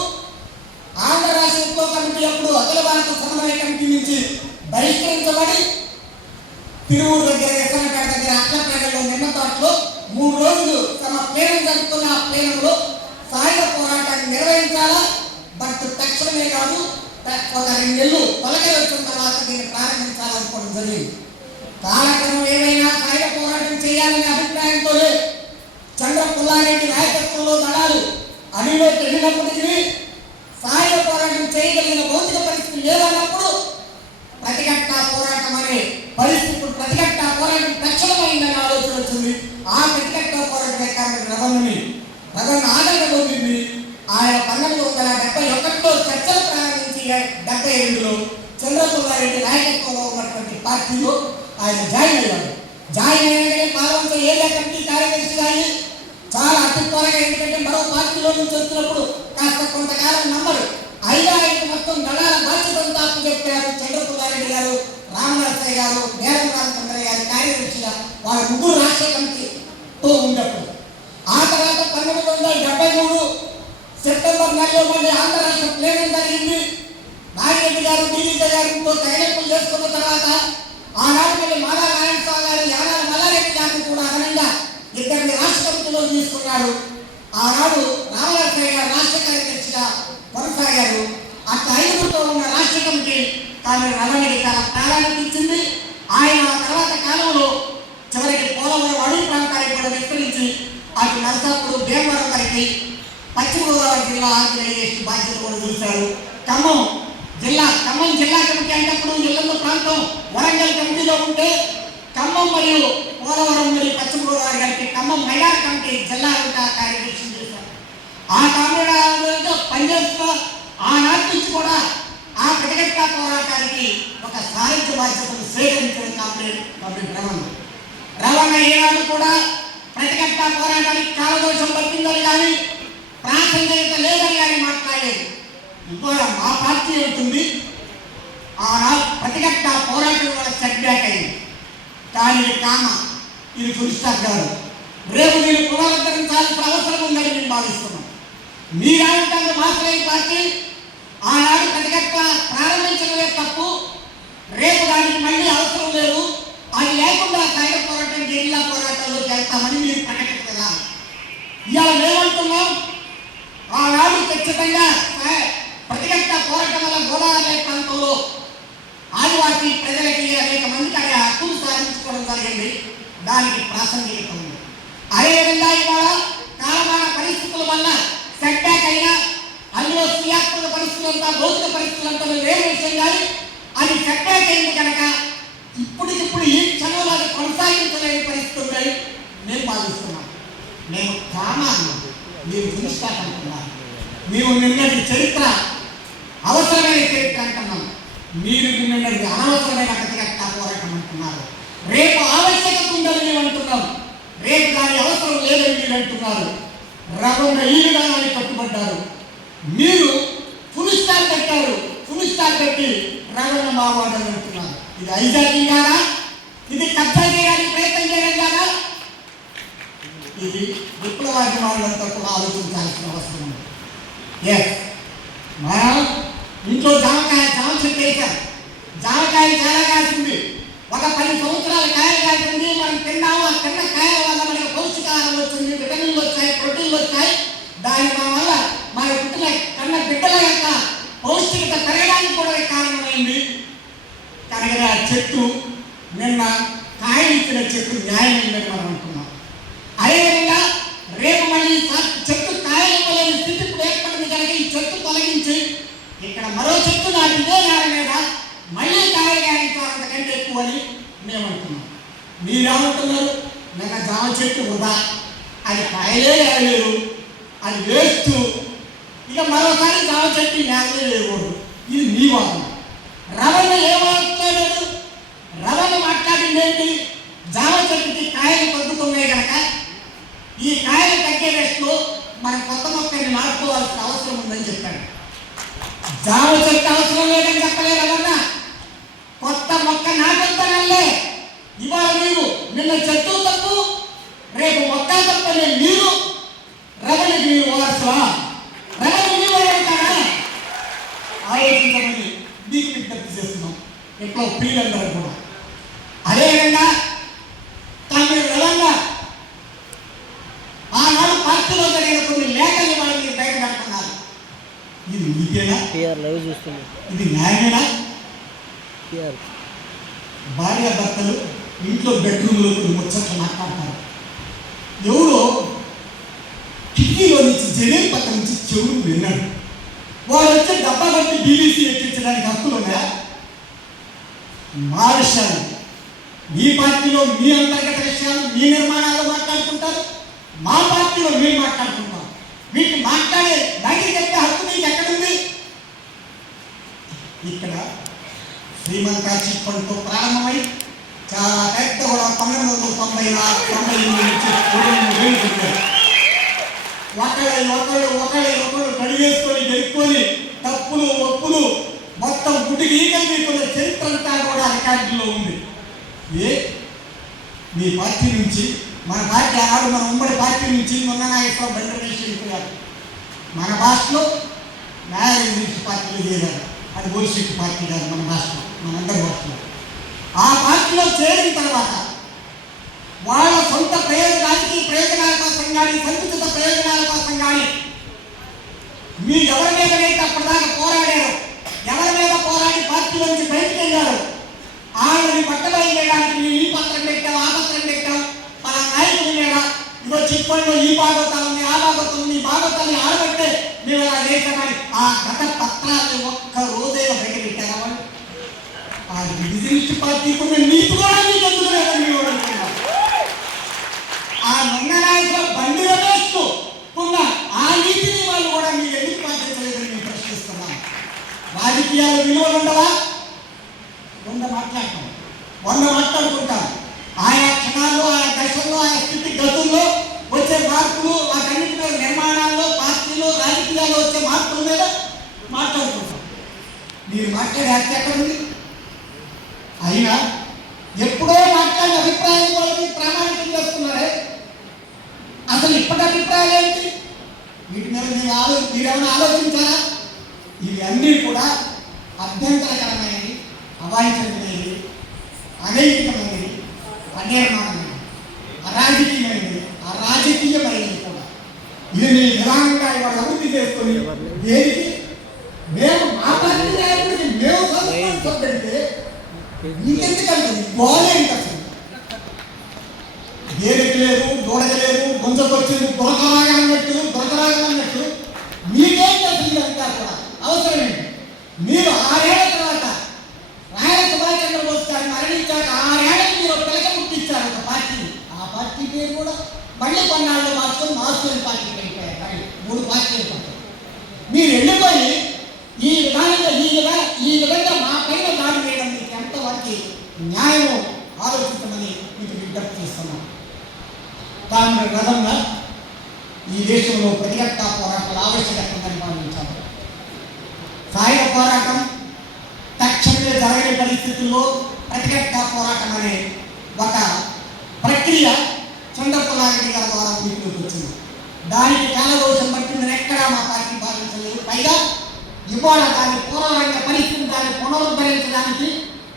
ఆంధ్ర రాష్ట్ర విప్లవ కమిటీ అప్పుడు అఖిల భారత సమన్వయ కమిటీ నుంచి బహిష్కరించబడి తిరువురు దగ్గర, ఎస్సన్నపేట దగ్గర, అట్లపేటలో నిమ్మతోటలో 3 రోజులు తమ ప్లేనం జరుపుతున్న ఆ ప్లేనంలో సాయుధ పోరాటాన్ని నిర్వహించాలా. బట్ తక్షణమే కాదు, ఒక 2 నెలలు తొలగి వచ్చిన తర్వాత దీన్ని ప్రారంభించాలనుకోవడం జరిగింది. కాలక్రమం ఏమైనా సాయుధ పోరాటం చేయాలనే అభిప్రాయంతో చంద్రపుల్లారెడ్డి నాయకత్వంలో దళాలు అడిలోకి వెళ్ళినప్పటికీ సాయుధ పోరాటం చేయగలిగిన భౌతిక పరిస్థితి లేదన్నప్పుడు ప్రతిఘటన పోరాటం అనే పరిస్థితి, ప్రతిఘటన పోరాటం తక్షణమైందనే ఆలోచన వచ్చింది. ఆ ప్రతిఘటన పోరాటమే కాంగ్రెస్ రవణ ఆదరణలోకి ఆయన 1971లో చర్చలు ప్రారంభించి 72లో చంద్రపుల్లారెడ్డి నాయకత్వంలో ఉన్నటువంటి పార్టీలో ఆయన జాయిన్ అయ్యాడు. జాయిన్ అయినగానే పాలవంచ ఏరియా కమిటీ కార్యదర్శి కానీ చాలా అతి త్వరగా, ఎందుకంటే మరో పార్టీలో నుంచి వచ్చినప్పుడు కాస్త కొంతకాలం నమ్మరు. అయినా ఆయనకు మొత్తం దళాల బాధ్యతంతా చెప్పారు. చంద్రకుమారెడ్డి గారు, రామనరసయ్య గారు, వీరం రామచంద్రయ్య గారు కార్యదర్శిగా వారి ముగ్గురు రాష్ట్ర కమిటీతో ఉన్నప్పుడు ఆ తర్వాత 1973 సెప్టెంబర్ నెలలో మళ్ళీ ఆంధ్ర రాష్ట్ర ప్లేనం జరిగింది. నాగిరెడ్డి గారు, డీజీజీ గారితో తగినప్పులు చేసుకున్న తర్వాత ఆనాడు మళ్ళీ మాలా నారాయణ స్వామి గారు, యానాల మల్లారెడ్డి గారిని కూడా అదనంగా ఇద్దరిని రాష్ట్ర కమిటీలో తీసుకున్నాడు. ఆనాడు రామనరసయ్య గారు రాష్ట్ర కార్యదర్శిగా కొనసాగారు. అట్లా 5గురితో ఉన్న రాష్ట్ర కమిటీ కానీ రమణికి చాలా ప్రాధాన్యత ఇచ్చింది. ఆయన తర్వాత కాలంలో చివరికి పోలవరం అడవి ప్రాంతానికి కూడా విస్తరించి అటు నరసాపుడు, భీమవరం వరకు పశ్చిమ గోదావరి జిల్లా ఆర్గనైజేషన్ బాధ్యత కూడా చూశారు. ఖమ్మం జిల్లా కమిటీ అంటప్పుడు ఇల్లందు ప్రాంతం వరంగల్ కమిటీలో ఉంటే ఖమ్మం మరియు పోలవరం మరియు పశ్చిమ గోదావరి గారికి ఖమ్మం మైనార్ కమిటీ జిల్లా కార్యదర్శి చేశారు. ఆ కాంగ్రెస్ పనిచేస్తూ ఆనాటి నుంచి కూడా ఆ ప్రతిఘటన పోరాటానికి ఒక సాహిత్య బాధ్యతను స్వీకరించిన కాంగ్రెస్ రవాణా ఏనాడు కూడా ప్రతిఘటన పోరాటానికి కాలదోషం పట్టిందని కానీ ప్రాసంగికత లేదని కానీ మాట్లాడలేదు. ఇవాళ మా పార్టీ ఉంటుంది ఆనాడు ప్రతిఘటన పోరాటం వల్ల సెట్ బ్యాక్ అయింది. కానీ ఇది పురుషాక్ గారు రేపు నేను పునరుద్ధరించాల్సిన అవసరం ఉందని మేము భావిస్తున్నాం. మీ రాజకీయ మాత్రమే పార్టీ ఆనాడు ప్రతిఘటన ప్రారంభించడమే తప్పు, రేపు దానికి మళ్ళీ అవసరం లేదు, అది లేకుండా సైనిక పోరాటం జిల్లా పోరాటంలోకి వెళ్తామని మీరు ప్రకటించదా. ఇవాళ మేమంటున్నాం ఆనాడు ఖచ్చితంగా ప్రతిఘటన పోరాటం వల్ల గోదావరి ప్రాంతంలో ఆదివాసీ ప్రజలకి అనేక మందికి అనే హక్కులు సాధించుకోవడం జరిగింది. దానికి ప్రాసంగికత ఉంది. అదేవిధంగా ఇవాళ కాలమాన పరిస్థితుల వల్ల సెట్ బ్యాక్ అయినా అందులో క్రియాత్మక పరిస్థితులంతా భౌతిక పరిస్థితులంతా వేరే విషయం కానీ అది సెట్ బ్యాక్ అయింది కనుక ఇప్పటికిప్పుడు ఈ క్షణంలో అది కొనసాగించలేని పరిస్థితి ఉందని నేను భావిస్తున్నాను. నేను కామాను మీరు పురుషాక్ అంటున్నాను. మేము నిన్నటి చరిత్ర అవసరమైన చరిత్ర అంటున్నాం. మీరు నిన్నటి అనవసరమైన ప్రతిఘటన పోరాటం అంటున్నారు. రేపు ఆవశ్యకత ఉందని మేము అంటున్నాం. రేపు దాని అవసరం లేదని మీరు అంటున్నారు. రవంగా ఈ విధానాన్ని కట్టుబడ్డారు. మీరు పురుషాక్ పెట్టారు. పురుషాక్ పెట్టి రవంగా మావాడని అంటున్నారు. ఇది ఐజాకింగ్ కాదా? ఇది కబ్జా చేయడానికి ప్రయత్నం చేయడం కాదా? ఇది విప్లవాది వాళ్ళంతా కూడా ఆలోచించాల్సిన అవసరం ఉంది. మనం ఇంట్లో జామ చెట్టు వేసాం. జామకాయ చాలా కాసింది. ఒక 10 సంవత్సరాల కాయ కాసింది. మనం తిన్నాము. ఆ తిన్న కాయల వల్ల మనకు పౌష్టికాహారం వచ్చింది, విటమిన్లు వచ్చాయి, ప్రోటీన్లు వచ్చాయి. దాని వల్ల మన పుట్టిన కన్న బిడ్డల యొక్క పౌష్టికత పెరగడానికి కూడా కారణమైంది. కనుక ఆ చెట్టు నిన్న కాయలు ఇచ్చిన చెట్టు న్యాయమైందని మనం అనుకున్నాం. అదేవిధంగా రేపు మళ్ళీ చెట్టు కాయలు ఇవ్వలేని స్థితి ఇప్పుడు ఏర్పడింది కనుక ఈ చెట్టు తొలగించి ఇక్కడ మరో చెట్టు నాటి ఇదే నేల మీద మళ్ళీ కాయలు కాయించాలంతకంటే ఎక్కువ అని మేము అంటున్నాం. మీరేమంటున్నారు? నిన్న జామ చెట్టు వృధా, అది కాయలే కాయలేరు, అది వేస్ట్, ఇక మరోసారి జామ చెట్టు నేలలే వేయకూడదు. ఇది మీ వాదన. రవణ ఏమాట్లాడారు? రవణ మాట్లాడింది ఏంటి? జామ చెట్టుకి కాయలు తగ్గుతున్నాయి కనుక ఈ కాయలు తగ్గే వేస్తూ మనం కొత్త మొక్కని నాటుకోవాల్సిన అవసరం ఉందని చెప్పాడు. జామ చెట్టు అవసరం లేదని చెప్పలేదు అదన్నా. కొత్త మొక్క నాటొద్దనల్లే. ఇవాళ మీరు నిన్న చెట్టు తప్పు, రేపు మొక్క తప్పనే మీరు రవణకి మీరు వారసువా? రవణ మీరు అంటారా? ఆలోచించమని మీకు విజ్ఞప్తి చేస్తున్నాం. ఇంట్లో ప్రియులందరూ కూడా అదేవిధంగా తమిళ రవంగా ఆనాడు పార్టీలో జరిగిన కొన్ని లేఖలు వాళ్ళు మీరు బయట పెడుతున్నారు. ఇది నీకేనా? ఇది న్యాయమేనా? భార్య భర్తలు ఇంట్లో బెడ్రూమ్లో కొన్ని ముచ్చట్లు మాట్లాడతారు. ఎవరో కిటికీలో నుంచి జనేల్ పక్క నుంచి చెవులు విన్నాడు. వాడు వచ్చే డబ్బా కొట్టి బీబీసీ ఎక్కించడానికి హక్కులు ఉన్నాయా? మా విషయాలు మీ పార్టీలో మీ అంతర్గత విషయాలు మీ నిర్మాణాలు మాట్లాడుకుంటారు, మా పార్టీలో మేము మాట్లాడుకుంటాం. వీటిని మాట్లాడే దగ్గరికి చెప్పే హక్కు మీకు ఎక్కడుంది? ఇక్కడ శ్రీమంతా చిట్ ఫండ్తో ప్రారంభమై చాలా పెద్ద కూడా 1998 నుంచి 2000 చెప్పారు. ఒకళ్ళు కడిగేసుకొని గెలుపుకొని తప్పు తప్పులు ఒప్పులు మొత్తం గుడ్డికి ఈగలు మీకున్న చరిత్ర అంతా కూడా రికార్డుల్లో ఉంది. ఏ మీ పార్టీ నుంచి మన పార్టీ ఆడు మన ఉమ్మడి పార్టీ నుంచి మొన్న నాయకులు బండి రమేష్ వెళ్ళిపోయారు. మన భాషలో న్యాయ పార్టీలు చేరారు. అది భవిష్యత్తు పార్టీ కాదు మన భాషలో, మనందరి భాషలో. ఆ పార్టీలో చేరిన తర్వాత వాళ్ళ సొంత రాజకీయ ప్రయోజనాల కోసం కానీ సంకుచిత ప్రయోజనాల కోసం కానీ మీరు ఎవరి మీద అయితే అప్పటిదాకా పోరాడారు, ఎవరి మీద పోరాడి పార్టీ నుంచి బయటకు వెళ్ళారు, వాళ్ళని పట్టబడి వేయడానికి మేము ఈ పత్రం పెట్టాం, ఆ పత్రం పెట్టాం, మన నాయకుడి మీద ఇదో చిప్పల్లో ఈ భాగవతం ఉంది, ఆ భాగవతం ఉంది, ఈ భాగవతాన్ని ఆడబట్టే మేము అలా చేసామని ఆ గత పత్రాన్ని ఒక్క రోజైనా బయట పెట్టారా వాళ్ళు? ఆ డివిజనిస్ట్ పార్టీకి ఉన్న నీతి కూడా మీకు ఎందుకు లేదని మేము అడుగుతున్నాం. ఆ మొన్న నాయకుల బండి రమేష్ ఉన్న ఆ నీతిని వాళ్ళు కూడా మీరు ఎందుకు పాటించలేదని మేము ప్రశ్నిస్తున్నాం. రాజకీయాలు విలువలు ఉండవా? మాట్లాడుకుంటాం. ఆయా క్షణాల్లో, ఆయా దశల్లో, ఆయా స్థితి గతుల్లో వచ్చే మార్పులు, వాటన్నిటి మీద నిర్మాణాల్లో, పార్టీలో, రాజకీయాల్లో వచ్చే మార్పుల మీద మాట్లాడుకుంటాం. మీరు మాట్లాడే హక్కు ఎక్కడుంది? అయినా ఎప్పుడో మాట్లాడిన అభిప్రాయం వాళ్ళకి ప్రామాణికం చేస్తున్నారే. అసలు ఇప్పటి అభిప్రాయాలు ఏంటి? వీటి మీద మీరేమైనా ఆలోచించారా? ఇవి అన్నీ కూడా అభ్యంతరకరమైనవి, అవాంఛనీయమైనవి, అనైతికమైనవి, అనిర్మాణమైనవి, అరాజకీయమైనవి కూడా. ఇది మీ విధానంగా ఇవాళ అభివృద్ధి చేసుకొని దేనికి మేము మా పార్టీ నాయకుడికి మేము సంస్థ నీకెందుకంటే గోలేంటి అసలు? దేనికి లేదు, దూడకి లేదు, గుంజకొచ్చింది దొరకరాగా అన్నట్టు మీకేం చేస్తుంది అంతా కూడా అవసరం ఏంటి? మీరు 6 ఏళ్ల తర్వాత రాయల సుభాష్ చంద్రబోస్ గారు మరణించాక 6 ఏళ్ళకి మీరు పిలక ముట్టించారు ఒక పార్టీ. ఆ పార్టీ పేరు కూడా మళ్ళీ కొన్నాళ్ళు మార్చుకొని మార్చుకుని పార్టీకి వెళ్ళిపోయారు. మళ్ళీ 3 పార్టీలు పట్టారు. మీరు వెళ్ళిపోయి ఈ విధంగా మా పైన దాడి చేయడం మీకు ఎంతవరకు న్యాయమో ఆలోచించమని మీకు విజ్ఞప్తి చేస్తున్నాం. కాంగ్రెస్ రథంగా ఈ దేశంలో ప్రతిఘటన పోరాటాల ఆవశ్యకత ఉందని భావించాలి. సాయుధ పోరాటం తక్షణమే జరగని పరిస్థితుల్లో ప్రతిఘటన పోరాటం అనే ఒక ప్రక్రియ చంద్రపుల్లారెడ్డి గారి ద్వారా ఉనికిలోకి వచ్చింది. దానికి కాలదోషం పట్టిందని ఎక్కడా మా పార్టీ భావించలేదు. పైగా ఇవాళ దాని పూర్వరంగ పరిస్థితి దాన్ని పునరుద్ధరించడానికి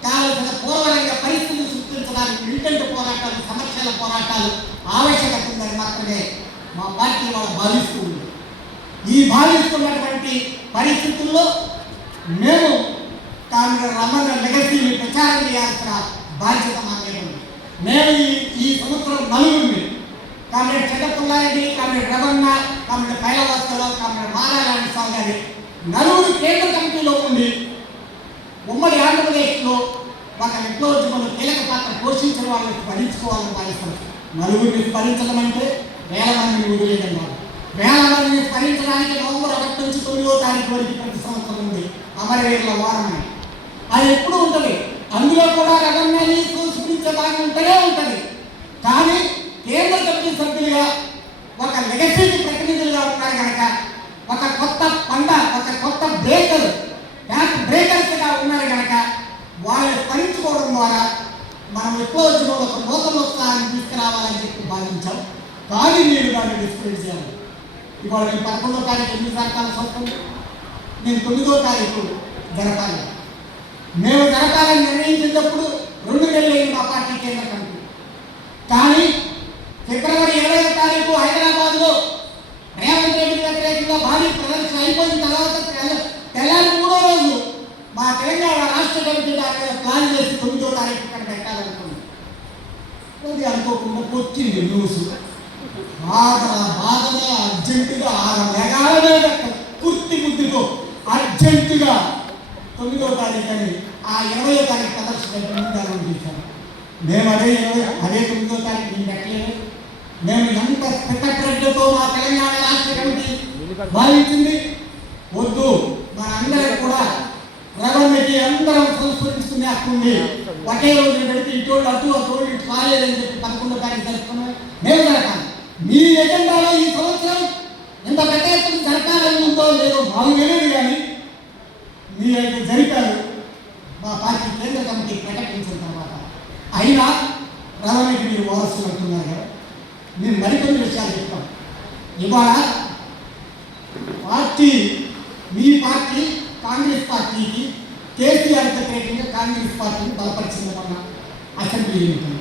కావలసిన పూర్వరంగ పరిస్థితిని సృష్టించడానికి మిలిటెంట్ పోరాటాలు, సమస్యల పోరాటాలు ఆవశ్యకత ఉందని మాత్రమే మా పార్టీ వాళ్ళు భావిస్తూ ఉంది. ఈ భావిస్తున్నటువంటి పరిస్థితుల్లో మేము కాంగ్రెస్ రమణ లెగసీని ప్రచారం చేయాల్సిన బాధ్యత మా మీద ఉంది. మేము ఈ సంవత్సరం నలుగురిని comrade Chandra Pulla Reddy, comrade Ramana, comrade Paila Vastarao, comrade Mararayana Swamy గారి నలుగురు కేంద్ర కమిటీలో ఉండి ఉమ్మడి ఆంధ్రప్రదేశ్లో ఒక విప్లవోద్యమంలో కీలక పాత్ర పోషించిన వాళ్ళని స్మరించుకోవాలని భావిస్తాం. నలుగురిని స్మరించడం అంటే వేల మందిని వదిలేదన్నారు. వేల మందిని స్మరించడానికి నవంబర్ 1 నుంచి 9వ తారీఖు వరకు ప్రతి సంవత్సరం ఉంది అమరవీరుల వారం అని. అది ఎప్పుడు ఉంటుంది. అందులో కూడా రగన్నని స్మరించే భాగం ఉంటూనే ఉంటుంది. కానీ కేంద్ర కమిటీ సభ్యులుగా ఒక లెగసీకి ప్రతినిధులుగా ఉన్నారు కనుక ఒక కొత్త ఒక కొత్త బ్రేకర్స్గా ఉన్నారు కనుక వాళ్ళని స్మరించుకోవడం ద్వారా మనం విప్లవోద్యమంలో ఒక నూతనోత్సాహాన్ని తీసుకురావాలని చెప్పి భావించాం. కానీ మీరు దాన్ని డిస్ప్లేట్ చేయాలి. ఇవాళ నేను 11వ తారీఖు ఎన్ని జరపాల్సి వస్తుంది, నేను 9వ తారీఖు జరపాలి. మేము జరపాలని నిర్ణయించినప్పుడు 2 నెలలు అయింది మా పార్టీ కేంద్ర కమిటీ. కానీ ఫిబ్రవరి 20వ తారీఖు హైదరాబాద్లో రేవంత్ రెడ్డి వ్యతిరేకంగా భారీ ప్రదర్శన అయిపోయిన తర్వాత తెల్లారి 3వ రోజు మా తెలంగాణ రాష్ట్ర కమిటీ ప్లాన్ చేసి 9వ తారీఖు ఇక్కడ పెట్టాలనుకున్నాం. అది అనుకోకుండా వచ్చింది న్యూస్. బాధనే అర్జెంటుగా 6 మెగాల మీద కుర్తి బుద్ధితో అర్జెంటుగా 9వ తారీఖు అని ఆ 20వ తారీఖు ప్రదర్శన చేశాను. మేము అదే 9వ తారీఖు నేను పెట్టలేదు. మేము ఎంత స్థితప్రజ్ఞతో మా తెలంగాణ రాష్ట్ర కమిటీ భావించింది. వద్దు, మనందరం కూడా రవణకి అందరం సంస్కరించుకునే హక్కుంది. ఒకే రోజు పెడితే ఇటోళ్ళు అటు ఇటు కాలేదని చెప్పి 11వ తారీఖు జరుపుకున్నాం. మేము జరగాలి. మీ ఎజెండాలో ఈ సంవత్సరం ఎంత పెద్ద ఎత్తున జరగాలని ఉందో లేదో మాకు తెలియదు. కానీ మీరైతే జరిపారు మా పార్టీ కేంద్ర కమిటీ ప్రకటించిన తర్వాత. అయినా రవాణాకి మీరు వారసులు అంటున్నారు కదా, మేము మరికొన్ని విషయాలు చెప్తాం. ఇవాళ పార్టీ, మీ పార్టీ కాంగ్రెస్ పార్టీకి కేసీఆర్ వ్యతిరేకంగా కాంగ్రెస్ పార్టీని బలపరిచింది. మన అసెంబ్లీ ఎన్నికలు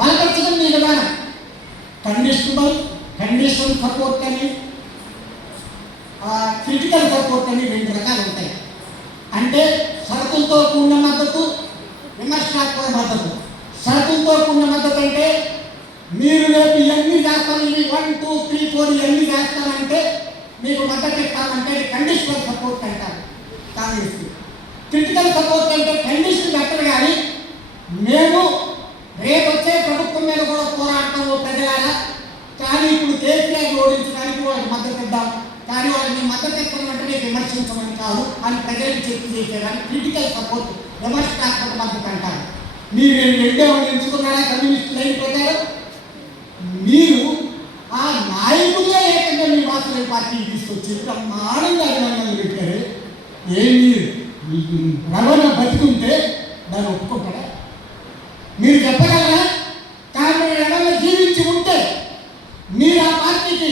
బలపరచడం మీ విధానం. కండిషన్ సపోర్ట్ అని, క్రిటికల్ సపోర్ట్ అని రెండు రకాలు ఉంటాయి. అంటే షరతులతో కూడిన మద్దతు, విమర్శనాత్మక మద్దతు. షరతులతో కూడిన మద్దతు అంటే మీరు రేపు ఇవన్నీ చేస్తాను, ఇవి 1, 2, 3, 4 ఇవన్నీ చేస్తానంటే మీకు మద్దతు ఇస్తామంటే కండిషనల్ సపోర్ట్ అంటారు కాంగ్రెస్కి. క్రిటికల్ సపోర్ట్ అంటే కండిషన్ పెట్టరు, కానీ మేము రేపు వచ్చే ప్రభుత్వం మీద కూడా పోరాడతాము ప్రజలారా, కానీ ఇప్పుడు కేసీఆర్ ఓడించడానికి వాళ్ళకి మద్దతు ఇద్దాం, కానీ వాళ్ళని మద్దతు ఇస్తామంటే మీకు విమర్శించమని కాదు అని ప్రజలకు చెప్పి చేసేదాన్ని క్రిటికల్ సపోర్ట్, విమర్శనాత్మక మద్దతు అంటారు. మీరు రెండే ఎంచుకున్నారా కమ్యూనిస్ట్ లైన్ ప్రకారం? మీరు ఆ నాయకులే ఏకంగా మీ మాత్రమే పార్టీకి తీసుకొచ్చి బ్రహ్మాండంగా అభినందనలు పెట్టారు. ఏమి రవాణా బతుకుంటే దాన్ని ఒప్పుకుంటారా? మీరు చెప్పగలరా? కానీ రవాణా జీవించి ఉంటే మీరు ఆ పార్టీకి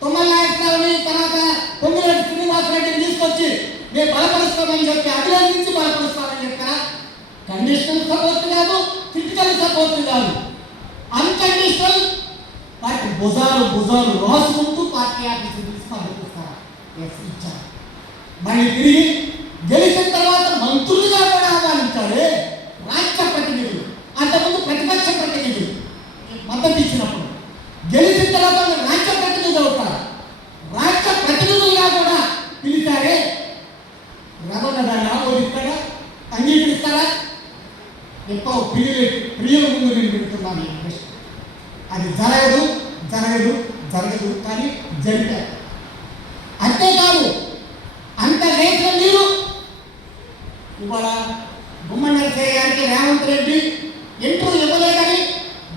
తుమ్మల నాయకులని, తర్వాత పొంగిరెడ్డి శ్రీనివాసరెడ్డిని తీసుకొచ్చి మేము బలపరుస్తామని చెప్పి అభినందించి బలపరుస్తామని చెప్తారా? కండిషనల్ సపోర్ట్ కాదు, క్రిటికల్ సపోర్ట్ కాదు, అన్కండిషనల్. పార్టీ భుజాలు రాసుకుంటూ పార్టీ ఆఫీసు తీసుకొస్తారా? ఇచ్చారు. మళ్ళీ తిరిగి గెలిచిన తర్వాత మంత్రులుగా కూడా ఆహ్వానించారే రాష్ట్ర ప్రతినిధులు, అంతకుముందు ప్రతిపక్ష ప్రతినిధులు మద్దతు ఇచ్చినప్పుడు. గెలిచిన తర్వాత రాష్ట్ర ప్రతినిధులు అవుతారు, రాష్ట్ర ప్రతినిధులుగా కూడా పిలిచారే. రమణ దాన్ని ఆమోదిస్తారా? అంగీకరిస్తారా? ఎక్కువ ప్రియుల ముందు నేను పెడుతున్నాను. అది జరగదు కానీ జరిగారు. అంతేకాదు, అంత రేట్లు మీరు ఇవాళ గుమ్మడి నరసయ్య గారికి రేవంత్ రెడ్డి ఇంటర్వ్యూ ఇవ్వలేదని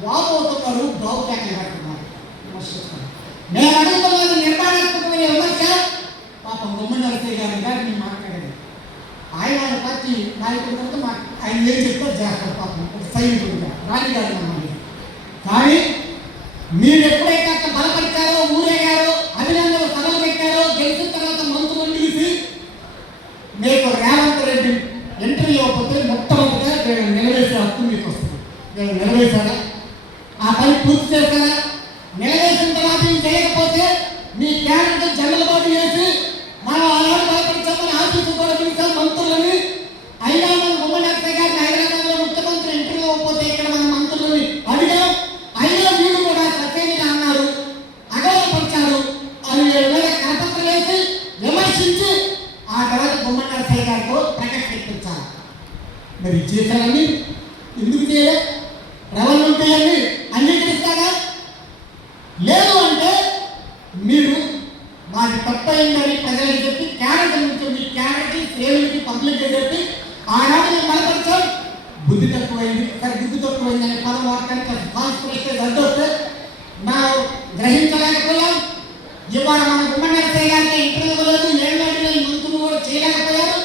వాపోతున్నారు, దౌర్జన్యం కడుతున్నారు. మేము అడుగుతున్నది నిర్మాణాత్మకమైన విమర్శ. పాపం గుమ్మడి నరసయ్య గారిని మాట్లాడేది ఆయన పార్టీ నాయకుడు కనుక ఆయన ఏం చెప్తే చేస్తారు. పాపం సైనికుడుగా రాజుగారు అన్నది. కానీ మీరు ఎప్పుడైతే అక్కడ బలపరిచారో, ఊరేగారో, అభినందన సభలు పెట్టారో, గెలిచిన తర్వాత మంత్రులు తీసి మీకు రేవంత్ రెడ్డి ఇంటర్వ్యూ ఇవ్వకపోతే మొట్టమొదటిగా నేను నిలవేసే హక్కు మీకు వస్తుంది. నేను నిలవేశారా? ఆ పని పూర్తి చేస్తారా? నిలవేసిన తర్వాత చేయకపోతే మీ క్యారెక్టర్ జల్లబాటు చేసి మనం ఆనాడు బలపరిచామని ఆఫీసు కూడా పిలిచాం మంత్రులని. అయినా మనం గుమ్మడి గారిని హైదరాబాద్లో ముఖ్యమంత్రి ఇంటర్వ్యూ ఇవ్వకపోతే ఇక్కడ మన మంత్రులని అడిగాం. అయినా వీళ్ళు కూడా సత్యంగా అన్నారు, అగౌరవపరిచారు. అది మీద కరపత్రం వేసి విమర్శించి ఆ తర్వాత గుమ్మడి నరసయ్య గారితో ప్రకటించారు. మరి చేశారని ఎందుకు చేయలే? రవాణా ఉంటాయని అంగీకరిస్తారా? లేదు అంటే మీరు మాకు తప్పైందని ప్రజలకు చెప్పి క్యారెక్టర్ ఉంటుంది, క్యారెక్టర్ సేవలకి పబ్లిక్గా చెప్పి ఆనాడు మేము బలపరిచాం. బుద్ధి తక్కువైంది, సరే బుద్ధి తక్కువైంది అనే పదం వాడటానికి కాన్స్పిరేషన్ అడ్డొస్తే మనం గ్రహించలేకపోయాం. ఇవాళ మన గుమ్మడి నరసయ్య గారికి ఇంటర్వ్యూ ఇవ్వలేదు, ఏళ్ళలో ఈ మంత్రులు కూడా చేయలేకపోయారు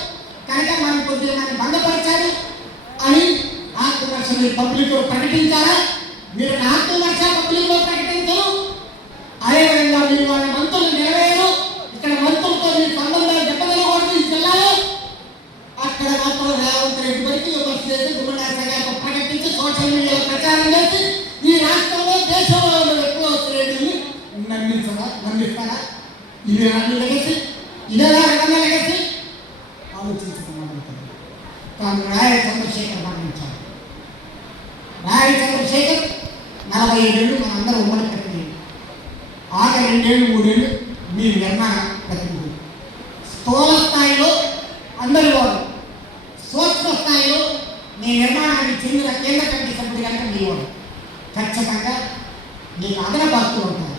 కనుక మనం కొద్దిగా మనం భంగపరిచారు అని ఆత్మవిమర్శలు పబ్లిక్లో ప్రకటించారా? మీరు ఆత్మవిమర్శ పబ్లిక్లో ప్రకటించరు. అదేవిధంగా మీరు వాళ్ళ మంత్రులు నిలవేయరు. ఇక్కడ మంత్రులతో మీ సంబంధాలు దెబ్బతినకూడదు ఈ జిల్లాలో. అక్కడ మాత్రం రేవంత్ రెడ్డి వరకు విమర్శ చేసి గుమ్మడి నరసయ్య గారితో ప్రకటించి సోషల్ మీడియాలో ప్రచారం చేసి ఈ రాష్ట్రంలో దేశంలో ఉన్న ఎక్కువ రెడ్డిని నమ్మిస్తారా? ఇదే అన్ని లెగసి, ఇదే రకమైన లెగసి ఆలోచించుకున్నాను. కానీ రాయ చంద్రశేఖర్ మరణించారు. రాయ చంద్రశేఖర్ 45 ఏళ్ళు మనందరూ ఉమ్మడి ప్రతినిధి. ఆఖరి 2 ఏళ్ళు 3 ఏళ్ళు మీ నిర్మాణ ప్రతినిధి. స్థూల స్థాయిలో అందరి వాడు, సూక్ష్మ స్థాయిలో మీ నిర్మాణానికి చెందిన కేంద్ర కమిటీ సభ్యుడు కనుక మీ వాడు. ఖచ్చితంగా మీకు అదనపు హక్కులు ఉంటాయి.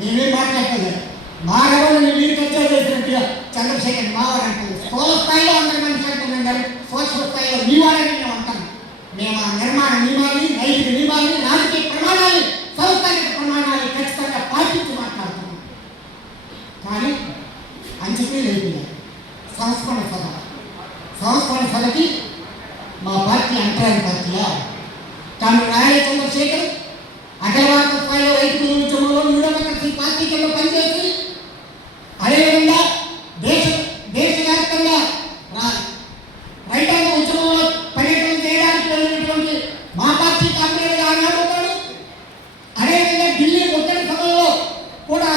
నేనేం మాట్లాడలేదు. మా రవాణాన్ని మీరు చర్చ చేసినట్టుగా చంద్రశేఖర్ మావాడు అంటారు. స్థూల స్థాయిలో అందరి మనిషి అంటున్నాం కానీ సూక్ష్మ స్థాయిలో మీ వాడని మేము అంటాం. మేము ఆ నిర్మాణ నియమాన్ని, నైతిక నియమాన్ని, రాజకీయ ప్రమాణాలు, సంస్థాగత ప్రమాణాలు ఖచ్చితంగా పాటించి మాట్లాడుతున్నాం. కానీ అంచుకే లేదు సంస్మరణ సభ సభకి మా పార్టీ అంటరాని పార్టీయా? కానీ రాయల చంద్రశేఖర్ అఖిల భారత స్థాయిలో రైతు ఉద్యమంలో న్యూడెమోక్రసీ పార్టీ కింద పనిచేసి అదేవిధంగా దేశవ్యాప్తంగా రైతాంగ ఉద్యమంలో పర్యటన చేయడానికి వెళ్ళినటువంటి మా పార్టీ కాంగ్రెస్ ఆనాడు ఉన్నాడు. అదేవిధంగా ఢిల్లీ ఒత్తిడి సభలో కూడా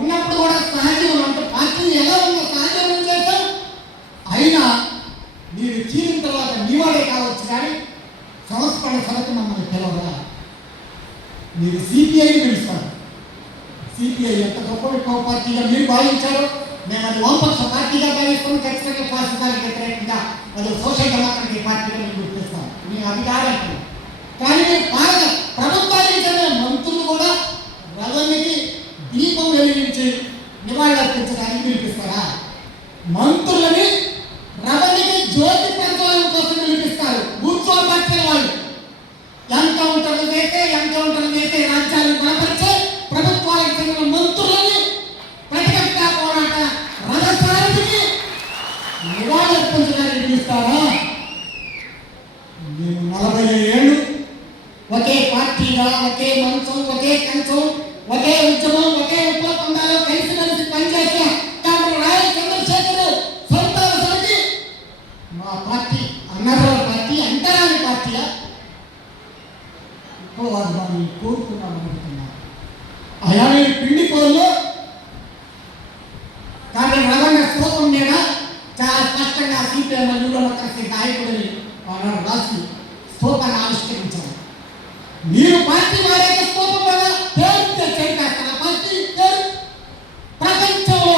ఉన్నప్పుడు కూడా సహజం అంటే పార్టీ ఎలా ఉన్న సహజం చేశాం. అయినా మీరు చీరిన తర్వాత మీవాడే కావచ్చు కానీ సంస్కరణ సభకు మమ్మల్ని పిలవరా? మీరు సిపిఐని పిలుస్తారు. సిపిఐ ఎంత గొప్ప పార్టీగా మీరు భావించారు. మేము అది వామపక్ష పార్టీగా భావిస్తాం. ఖచ్చితంగా ఫాసిజానికి వ్యతిరేకంగా అది సోషల్ డెమోక్రటిక్ పార్టీగా మేము గుర్తిస్తాం. మేము అది కాదంటున్నాం. కానీ మీరు ప్రభుత్వానికి చెందిన మంత్రులు కూడా రవణికి దీపం వెలిగించి నివాళులర్పించడానికి పిలిపిస్తారా? మంత్రులని రవణికి జ్యోతి ప్రజ్వలనం కోసం పిలిపిస్తారు. కూర్చో పార్టీల వాళ్ళు ఎన్కౌంటర్లు చేసే రాజ్యాలను బలపరిచే ప్రభుత్వాలకు చెందిన మంత్రులని ప్రతిపక్ష పోరాట రథసారథికి నివాళులర్పించడానికి పిలుస్తారా? మేము 40 ఏళ్ళు ఒకే పార్టీగా, ఒకే మంచం, ఒకే కంచం, ఒకే ఉద్యమం, ఒకే ఉపకుండాలో కలిసి పనిచేసిన డాక్టర్ రాయల చంద్రశేఖర్ సంతాన సమితి మా పార్టీ అన్నదాల పార్టీ అంటరాని పార్టీగా వారిని కోరుకున్నాను అనుకుంటున్నాను. అలాగే పిండిపోల్లో కానీ రవణ స్తూపం మీద చాలా స్పష్టంగా సిపిఎం న్యూడెమోక్రసీ నాయకుడిని రాసి స్తూపాన్ని ఆవిష్కరించారు. మీరు పార్టీ వారైతే స్తూపం మీద పేరు చేస్తారు. పార్టీ పేరు ప్రపంచంలో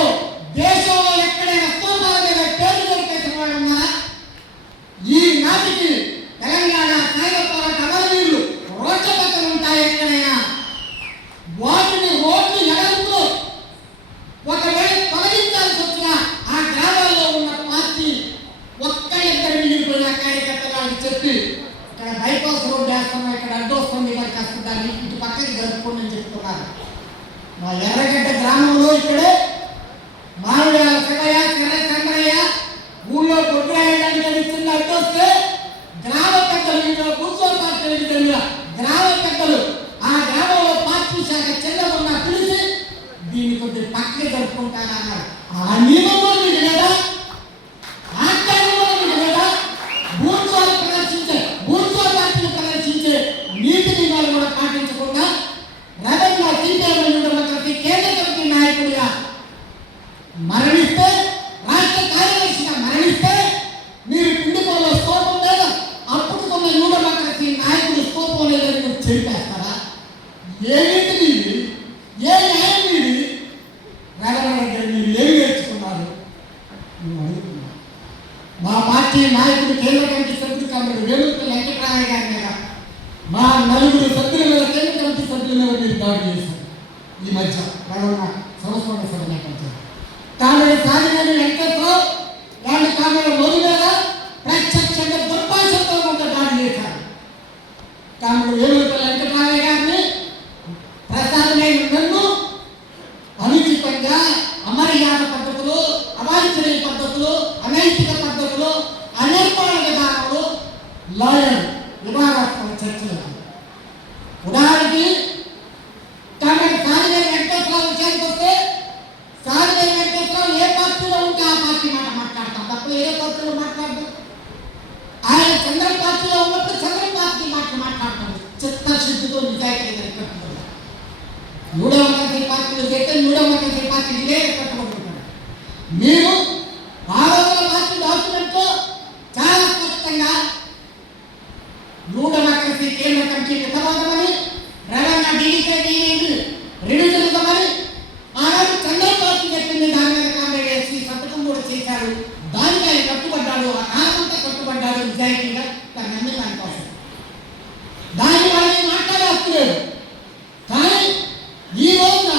దేశంలో ఎక్కడైనా స్తూపాల మీద పేరు దొరికేసిన వాళ్ళు ఉన్నారా? ఈ నాటికి తెలంగాణ సాయుధ పోరాట అమరవీరులు రోడ్ల పక్కన ఉంటాయి. ఎక్కడైనా వాటిని రోడ్లు ఎడలుతో ఒకవేళ తొలగించాల్సి వచ్చిన ఆ గ్రామాల్లో ఉన్న పార్టీ ఒక్కరిద్దరు మిగిలిపోయిన కార్యకర్తలు చెప్పి ఇక్కడ బైపాస్ రోడ్డు వేస్తున్నాం, ఇక్కడ అడ్డు వస్తుంది, మరి కాస్త దాన్ని ఇటు పక్కకి జరుపుకోండి అని చెప్తున్నారు. మా ఎర్రగడ్డ గ్రామంలో ఇక్కడే మామిడాల శివయ్య, చంద్రయ్య ఊళ్ళో కొట్టు రాయడానికి చిన్న అడ్డు వస్తే గ్రామ పెద్దలు ఇంట్లో కూర్చొని పార్టీలకు చెందిన గ్రామ పెద్దలు ఆ గ్రామంలో పార్టీ శాఖ చెల్లెలున్న పిలిచి దీన్ని కొద్దిగా పక్కకి జరుపుకుంటానన్నారు. ఆ నియమంలో మీకు లేదా? ఆచారంలో మీకు లేదా? బూర్జువా పార్టీని ప్రదర్శించే నీతి నియమాలు కూడా పాటించకుండా రవీంద్ర సింగ్ కేంద్ర కమిటీ నాయకుడిగా మరణిస్తే, రాష్ట్ర కార్యదర్శిగా మరణిస్తే మీరు పిండిపోలో స్తూపం లేదా అప్పుడుకున్న న్యూడెమోక్రసీ నాయకుడు స్తూపం లేదని మీరు చెప్పేస్తారా? ఏమిటి మీది? ఏ న్యాయం మీది? రవణ దగ్గర మీరు ఏమి నేర్చుకున్నారు? మేము అడుగుతున్నాం. మా పార్టీ నాయకుడు కేంద్ర కమిటీ సభ్యుడు కాబట్టి వేలుపల్లి వెంకటరామయ్య గారి మీద మా 4 సభ్యుల మీద కేంద్ర కమిటీ సభ్యుల మీద మీరు దాడి చేశారు. ఈ మధ్య రవణ సంస్కరణ సభ నేపథ్యం కాంగ్రెస్ సాధికారి వెంకటరావు గారి కాంగ్రెస్ రోజు మీద ప్రత్యక్షంగా దుర్భాషతో కొంత దాడి చేశారు. కాంగ్రెస్ వేలుపల్లి వెంకటరామయ్య గారిని ప్రసాదమైన నన్ను అనుచితంగా అమర్యాద పద్ధతులు, అవాంఛనీయ పద్ధతులు, అనైతిక పద్ధతులు, అనిర్మాణ విధానాలు, లాయర్ వివాదాస్పద చర్చలు. ఉదాహరణకి కాంగ్రెస్ సాధికారి వెంకటేశ్వరరావు విషయానికి వస్తే సాధికారి వెంకటేశ్వరరావు ఏ పార్టీలో ఉంటే ఆ పార్టీ మాట మాట్లాడతాం తప్ప ఏ పార్టీలో మాట్లాడతాం. ఆయన చంద్ర పార్టీలో ఉన్నప్పుడు చంద్ర పార్టీ మాట మాట్లాడతాం. చిత్తశుద్ధితో నిజాయితీగా కట్టుబడి న్యూడెమోక్రసీ పార్టీలు చేస్తే న్యూడెమోక్రసీ పార్టీ ఇదే కట్టుబడుతున్నారు. మీరు భారతీయ పార్టీ డాక్యుమెంట్లో చాలా స్పష్టంగా న్యూడెమోక్రసీ కేంద్ర కమిటీ విధవాదమని రవణ రివిజనిజమని ఆనాడు చంద్ర పార్టీ చెప్పింది. దాని మీద కాంగ్రెస్ సంతకం కూడా చేశారు. దానికి ఆయన కట్టుబడ్డాడు. ఆ కాలంతా కట్టుబడ్డాడు నిజాయితీగా దాన్ని అన్ని దానికోసం. దాని వాళ్ళని మాట్లాడేస్తున్నారు. కానీ ఈ రోజున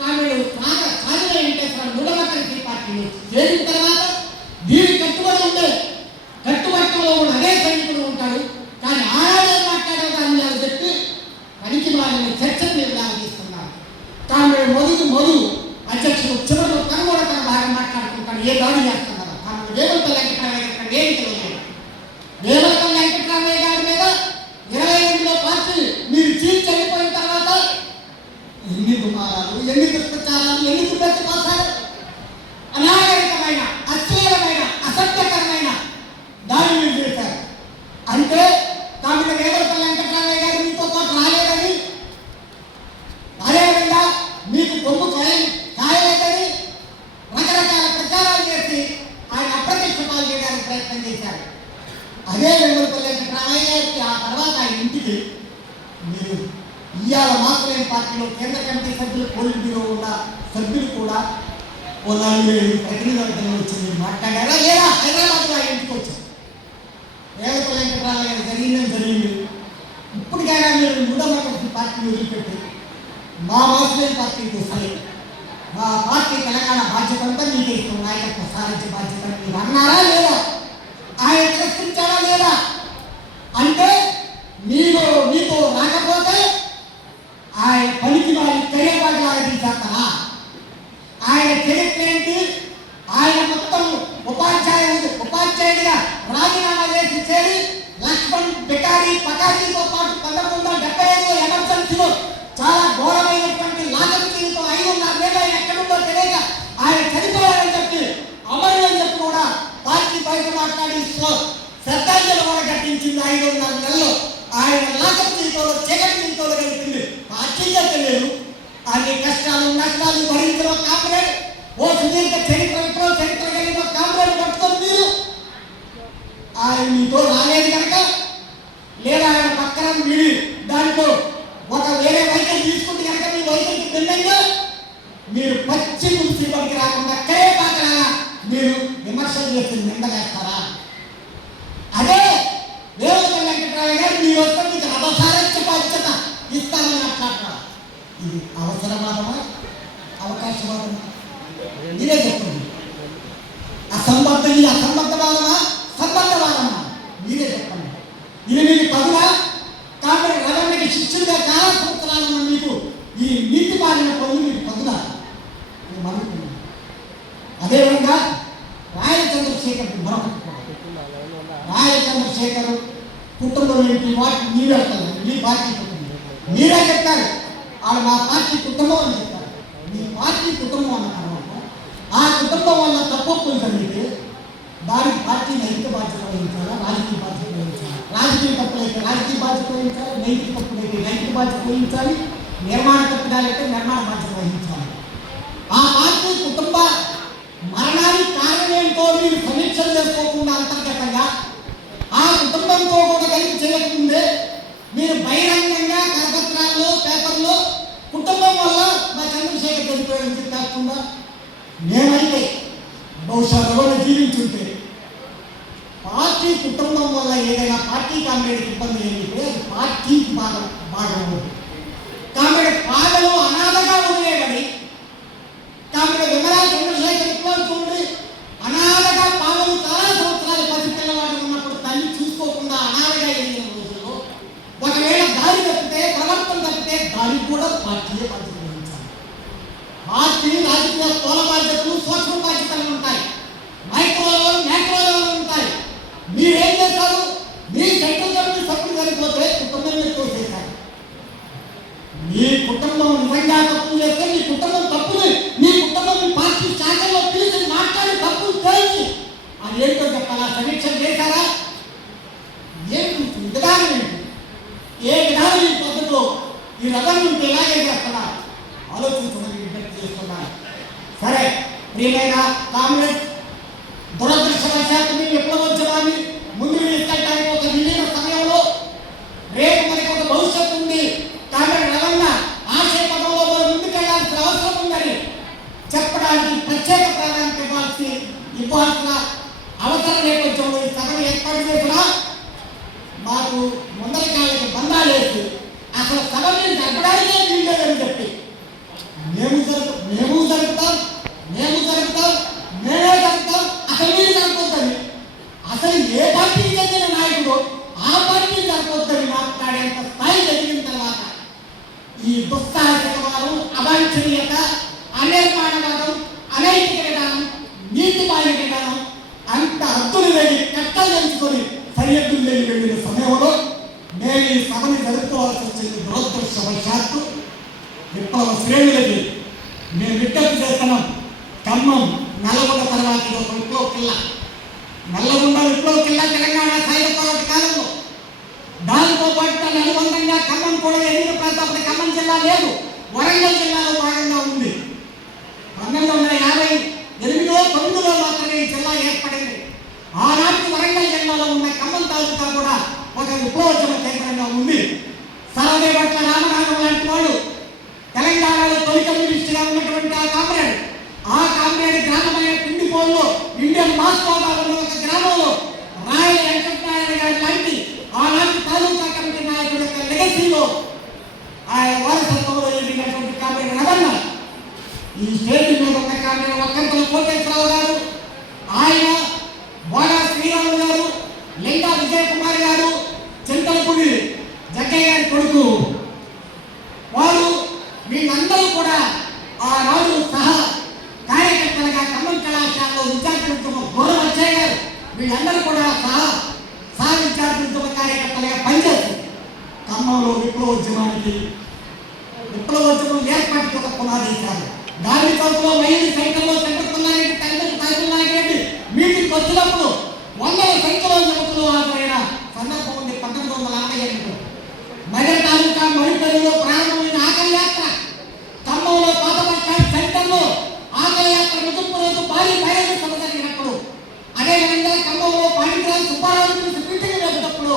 కాంగ్రెస్ సాధన వెంకటేశ్వర న్యూడెమోక్రసీ పార్టీని చేరిన తర్వాత దీనికి కట్టుబడి ఉండే కట్టుబట్టలో ఉన్న అదే సైనికులు ఉంటారు. కానీ ఆనాడే మాట్లాడే దాన్ని చెప్పి పనికి వాళ్ళని చర్చలు మీరు లాగిస్తున్నారు. అదే వెంబడిపల్లి వెంకటరామయ్య గారికి ఆ తర్వాత ఆయన ఇంటికి మీరు ఇవాళ మాత్రమే పార్టీలో కేంద్ర కమిటీ సభ్యులు, పోలిట్ బ్యూరో ఉన్న సభ్యులు కూడా ఓ 4,000 ప్రతినిధులు వచ్చి మీరు మాట్లాడారా లేదా? హైదరాబాద్లో ఆయన ఇంటికి వచ్చారు. వెంబడిపల్లి వెంకటరామయ్య గారు జరిగిందని జరిగింది. ఇప్పటికైనా మీరు మూఢమత పార్టీని వదిలిపెట్టి మా మాత్రమే పార్టీకి వస్తాయి, మా పార్టీ తెలంగాణ బాధ్యత అంతా మీకు ఇష్టం, నాయకత్వ సాధించే బాధ్యత మీరు అన్నారా లేదా? ఆయన తిరస్కరించారా లేదా? అంటే మీతో రాకపోతే ఆయన పనికి వారి కరివేపాటు లాగా తీసేస్తారా? ఆయన చరిత్ర ఏంటి? ఆయన మొత్తం ఉపాధ్యాయుడిగా రాజీనామా చేసి చేరి లక్ష్మణ్ బికారి పకాజీతో పాటు 1975 ఎమర్జెన్సీలో చాలా ఘోరమైనటువంటి లాగతితో 5.5 నెలలు ఆయన ఎక్కడుందో తెలియక ఆయన చనిపోయారని చెప్పి అమరులని చెప్పి కూడా పార్టీ బయట మాట్లాడి శ్రద్ధాంజలి కూడా కట్టించింది. 5.5 నెలలు ఆయన లాగతితో చీకటి నీతో గడిపింది. పార్టీగా తెలియదు అన్ని కష్టాలు నష్టాలు భరించిన కామ్రేడ్, ఓ సుదీర్ఘ చరిత్ర కలిగిన కామ్రేడ్ పట్టుకొని మీరు ఆయన మీతో రాలేదు కనుక, లేదా ఆయన పక్కన మీరు దాంట్లో ఒక వేరే వైద్యం తీసుకుంటే కనుక మీ వైద్యుడికి భిన్నంగా మీరు పచ్చి ముసి పనికి రాకుండా కరేపాకలా మీరు విమర్శలు చేసి నిందలేస్తారా? అదే వెంబడిపల్లి వెంకటరామయ్య గారు మీరు వస్తే మీకు అవసరానికి బాధ్యత ఇస్తామని మాట్లాడతారు. ఇది అవసరవాదమా, అవకాశవాదమా? మీరే చెప్పండి. ఇది అసంబద్ధవాదమా, సంబద్ధవాదమా? మీరే చెప్పండి. ఇది మీకు పదులా? కాబట్టి రవణకి శిష్యుడిగా చాలా సంవత్సరాలన్న మీకు ఈ నీతి పాలన పనులు మీకు పదులా? మేము అనుకున్నాం. అదేవిధంగా రాయల చంద్రశేఖర్ కుటుంబం ఏంటి? వాటి మీరే మీ పార్టీ కుటుంబం మీరే చెప్పారు. వాళ్ళు మా పార్టీ కుటుంబం అని చెప్పారు. మీ పార్టీ కుటుంబం అన్న తర్వాత ఆ కుటుంబం వల్ల తప్పొప్పులు జరిగితే దానికి పార్టీ నైతిక బాధ్యత వహించాలా, రాజకీయ బాధ్యత వహించాలి? రాజకీయ తప్పులైతే రాజకీయ బాధ్యత వహించాలి, నైతిక తప్పులైతే నైతిక బాధ్యత వహించాలి, నిర్మాణ తప్పులైతే నిర్మాణ బాధ్యత వహించాలి. ఆ పార్టీ కుటుంబ మరణానికి కారణం ఏంటో మీరు సమీక్షలు చేసుకోకుండా అంతర్గతంగా ఆ కుటుంబంతో కూడా కలిపి చేయకముందే మీరు బహిరంగంగా కరపత్రాల్లో పేపర్లో కుటుంబం వల్ల మా చంద్రశేఖర్ చనిపోయాడని కాకుండా మేమైతే బహుశా ఎవరు జీవించుంటే పార్టీ కుటుంబం వల్ల ఏదైనా పార్టీ కామ్రేడ్కి ఇబ్బంది ఏంటంటే అది పార్టీకి బాగా ఉంది. కామ్రేడ్ పాదలు అనాథగా ఉండేవని కామ్రేడ్ విమలా చంద్రశేఖర్ చూడండి, అనాథగా పాదలు చాలా సంవత్సరాలు పసి పిల్లవాడు ఉన్నప్పుడు తల్లి చూసుకోకుండా అనాథగా ఎదిగిన రోజుల్లో ఒకవేళ దారి తప్పితే, ప్రవర్తన తప్పితే దానికి కూడా పార్టీయే బాధ్యత వహించాలి. పార్టీ రాజకీయ స్థూల బాధ్యతలు, సూక్ష్మ బాధ్యతలు ఉంటాయి, మైక్రో లెవెల్, మ్యాక్రో లెవెల్ ఉంటాయి. మీరేం చేస్తారు? మీ సెంట్రల్ కమిటీ సభ్యులు సరిపోతే కుటుంబం తోసేశారు. మీ కుటుంబం నిజంగా తప్పులు చేస్తే మీ కుటుంబం తప్పులు, మీ కుటుంబం మీ పార్టీ శాఖల్లో పిలిచి మాట్లాడి తప్పులు చేసి అది ఏంటో చెప్పాలా? సమీక్ష చేశారా? ఏంటి విధానం ఏంటి? ఏ విధానం ఈ పద్ధతిలో ఈ రథం ఉంటే ఇలాగే చేస్తున్నారు? ఆలోచించమని విజ్ఞప్తి చేస్తున్నారు. సరే ప్రియమైన కామ్రేడ్, దురదృష్టవశాత్తు మీరు విప్లవోద్యమాన్ని ముందుకు తీసుకెళ్ళడానికి ఒక విలీన సమయంలో రేపు మనకి ఒక భవిష్యత్తు ఉంది. కామ్రేడ్ రవణ ఆశయ పదంలో మనం ముందుకెళ్లాల్సిన అవసరం ఉందని చెప్పడానికి ప్రత్యేక ప్రాధాన్యత ఇవ్వాల్సిన అవసరం నేపథ్యంలో ఈ సభను ఏర్పాటు చేసినా మాకు ముందరి కాళ్ళకి బంధాలు వేసి అసలు సభ మీద జరపడానికే వీల్లేదని చెప్పి మేము జరుపుతాం, మేమే జరుపుతాం, అసలు మీరు జరపొద్దని, అసలు ఏ పార్టీకి చెందిన నాయకుడు ఆ పార్టీ జరపొద్దని మాట్లాడేంత స్థాయి జరిగిన తర్వాత ఈ దుస్సాహసికవాదం, అవాంఛనీయత, అనిర్మాణవాదం, అనైతిక విధానం, నీతిమాలిన విధానం అంత హద్దులు లేని కట్టలు ఎంచుకొని సరిహద్దులు లేని వెళ్ళిన సమయంలో మేము ఈ సభని జరుపుకోవాల్సి వచ్చింది. దురదృష్టవశాత్తు విప్లవ శ్రేణులకి మేము విజ్ఞప్తి చేస్తున్నాం. ఖమ్మం, నల్లగొండ తర్వాత ఇది ఒక విప్లవ కిల్ల. నల్లగొండ విప్లవ కిల్ల తెలంగాణ సాయుధ పోరాట కాలంలో. దానితో పాటు దాని అనుబంధంగా ఖమ్మం కూడా ఎన్నిక ప్రాంతం. ఖమ్మం జిల్లా లేదు, వరంగల్ జిల్లాలో భాగంగా ఉంది. 1958-9 మాత్రమే ఈ జిల్లా ఏర్పడింది. ఆనాటి వరంగల్ జిల్లాలో ఉన్న ఖమ్మం తాలూకా కూడా ఒక విప్లవోద్యమ కేంద్రంగా ఉంది. సరవేపట్ల రామనాథం లాంటి వాడు తెలంగాణలో తొలి కమ్యూనిస్టుగా ఉన్నటువంటి ఆ కామ్రేడ్ గ్రామమైన పిండిపోల్లో ఇండియన్ మాస్కోగా ఉన్న ఒక గ్రామంలో రాయల వెంకటనారాయణ గారి లాంటి ఆనాటి తాలూకా కమిటీ నాయకుడి యొక్క లెగసీలో ఆయన వారసత్వంలో ఎదిగినటువంటి కామ్రేడ్ రవణ, ఈ స్టేట్ మీద ఉన్న కామ్రేడ్ వక్కంతల కోటేశ్వరరావు గారు, ఆయన బోడా శ్రీరాములు గారు, లింగా విజయ్ కుమార్ గారు, చింతలపూడి జగ్గయ్య గారి కొడుకు, వారు వీళ్ళందరూ కూడా ఆనాడు సహా కార్యకర్తలుగా ఖమ్మం కళాశాలలో విద్యార్థులతో గుర్రం వచ్చాయి గారు, వీళ్ళందరూ కూడా సహా విద్యార్థులతో కార్యకర్తలుగా పనిచేస్తారు. ఖమ్మంలో విప్లవోద్యమం ఏర్పాటుకి ఒక పునాది ఇచ్చారు. గాంధీ చౌక్లో మైలు సైకిల్లో సెంటర్కున్నారెడ్డి తండ్రి నాయకురెడ్డి మీటింగ్కి వచ్చినప్పుడు వందల సంఖ్యలో యువకులు హాజరైన సందర్భం ఉంది. 1958 మదర్ తాలూకా మడిపల్లిలో ప్రారంభమైన ఆకలి యాత్ర, ఖమ్మంలో పాత బస్ స్టాండ్ సెంటర్లో ఆకలి యాత్ర ముగింపు రోజు భారీ బహిరంగ సభ జరిగినప్పుడు, అదేవిధంగా ఖమ్మంలో పాండిరాజు సుబ్బారావు మీటింగ్ జరిగినప్పుడు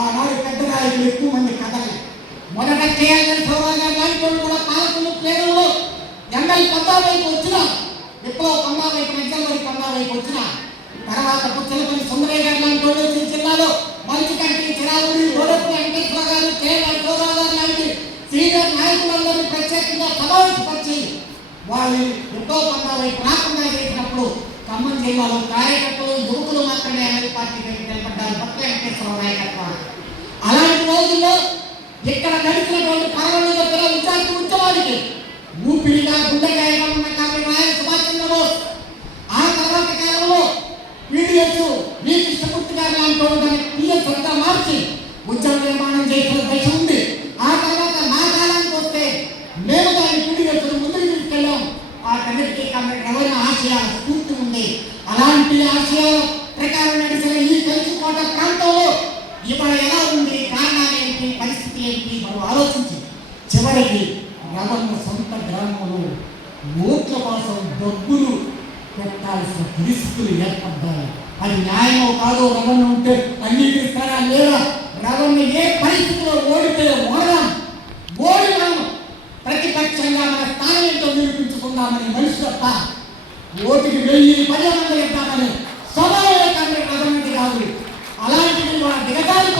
ఆనాడు పెద్ద నాయకులు ఎక్కువ మంది కథలు మొదట కేఎల్ఎన్ సోమవారి గారు లాంటి వాళ్ళు కూడా పాలకులు ప్లేనుల్లో ఎంఎల్ పందా వైపు వచ్చిన విప్లవ పందా వైపు నెగ్గలవారి పందా వైపు వచ్చిన తర్వాత పుచ్చలపల్లి సుందరయ్య గారు లాంటి వాళ్ళు జిల్లాలో మంచుకంటి చిరావుడి గోడపు వెంకటేశ్వర గారు కేఎల్ సోమవారి గారు లాంటి సీనియర్ నాయకులందరూ ప్రత్యేకంగా సమావేశపరిచి వాళ్ళు విప్లవ పందా వైపు రాకుండా చేసినప్పుడు ఖమ్మం జిల్లాలో కార్యకర్తలు యువకులు మాత్రమే అనేది పార్టీకి నిలబడ్డారు. పట్ల వెంకటేశ్వరరావు నాయకత్వం. అలాంటి రోజుల్లో ఇక్కడ నడిచినటువంటి 11 దగ్గర విద్యార్థి ఉద్యమానికి ఊపిరిగా గుండెకాయగా ఉన్న కామ్రేడ్ నాయక్ సుభాష్ చంద్రబోస్, ఆ తర్వాత కాలంలో పీడిఎస్ వి కృష్ణమూర్తి గారు లాంటి వాళ్ళు దాన్ని పిఎస్గా మార్చి ఉద్యమ నిర్మాణం చేసిన దశ ఉంది. ఆ తర్వాత నా కాలానికి వస్తే మేము దాన్ని పీడిఎస్ ముందుకు తీసుకెళ్ళాం. ఆ కమిటీకి కామ్రేడ్ రవణ ఆశయాల స్ఫూర్తి ఉంది. అలాంటి ఆశయాల ప్రకారం నడిచిన ఈ కలిసికోట ప్రాంతంలో ఇప్పుడు ఎలా ఉంది, కారణాలు ఏంటి, పరిస్థితి ఏంటి మనం ఆలోచించి చివరికి రవణ సొంత గ్రామంలో ఓట్ల కోసం డబ్బులు పెట్టాల్సిన పరిస్థితులు ఏర్పడ్డాయి. అది న్యాయమో కాదో, రవణ ఉంటే అంగీకరిస్తారా లేదా, రవణ ఏ పరిస్థితిలో ఓడితే ఓడినాము ప్రతిపక్షంగా మన స్థానం ఏంటో నిరూపించుకుందామని మనిషి తప్ప ఓటికి 1000 మంది ఇద్దామని సభలో రవణ కాదు. అలాంటివి మన దిగజారి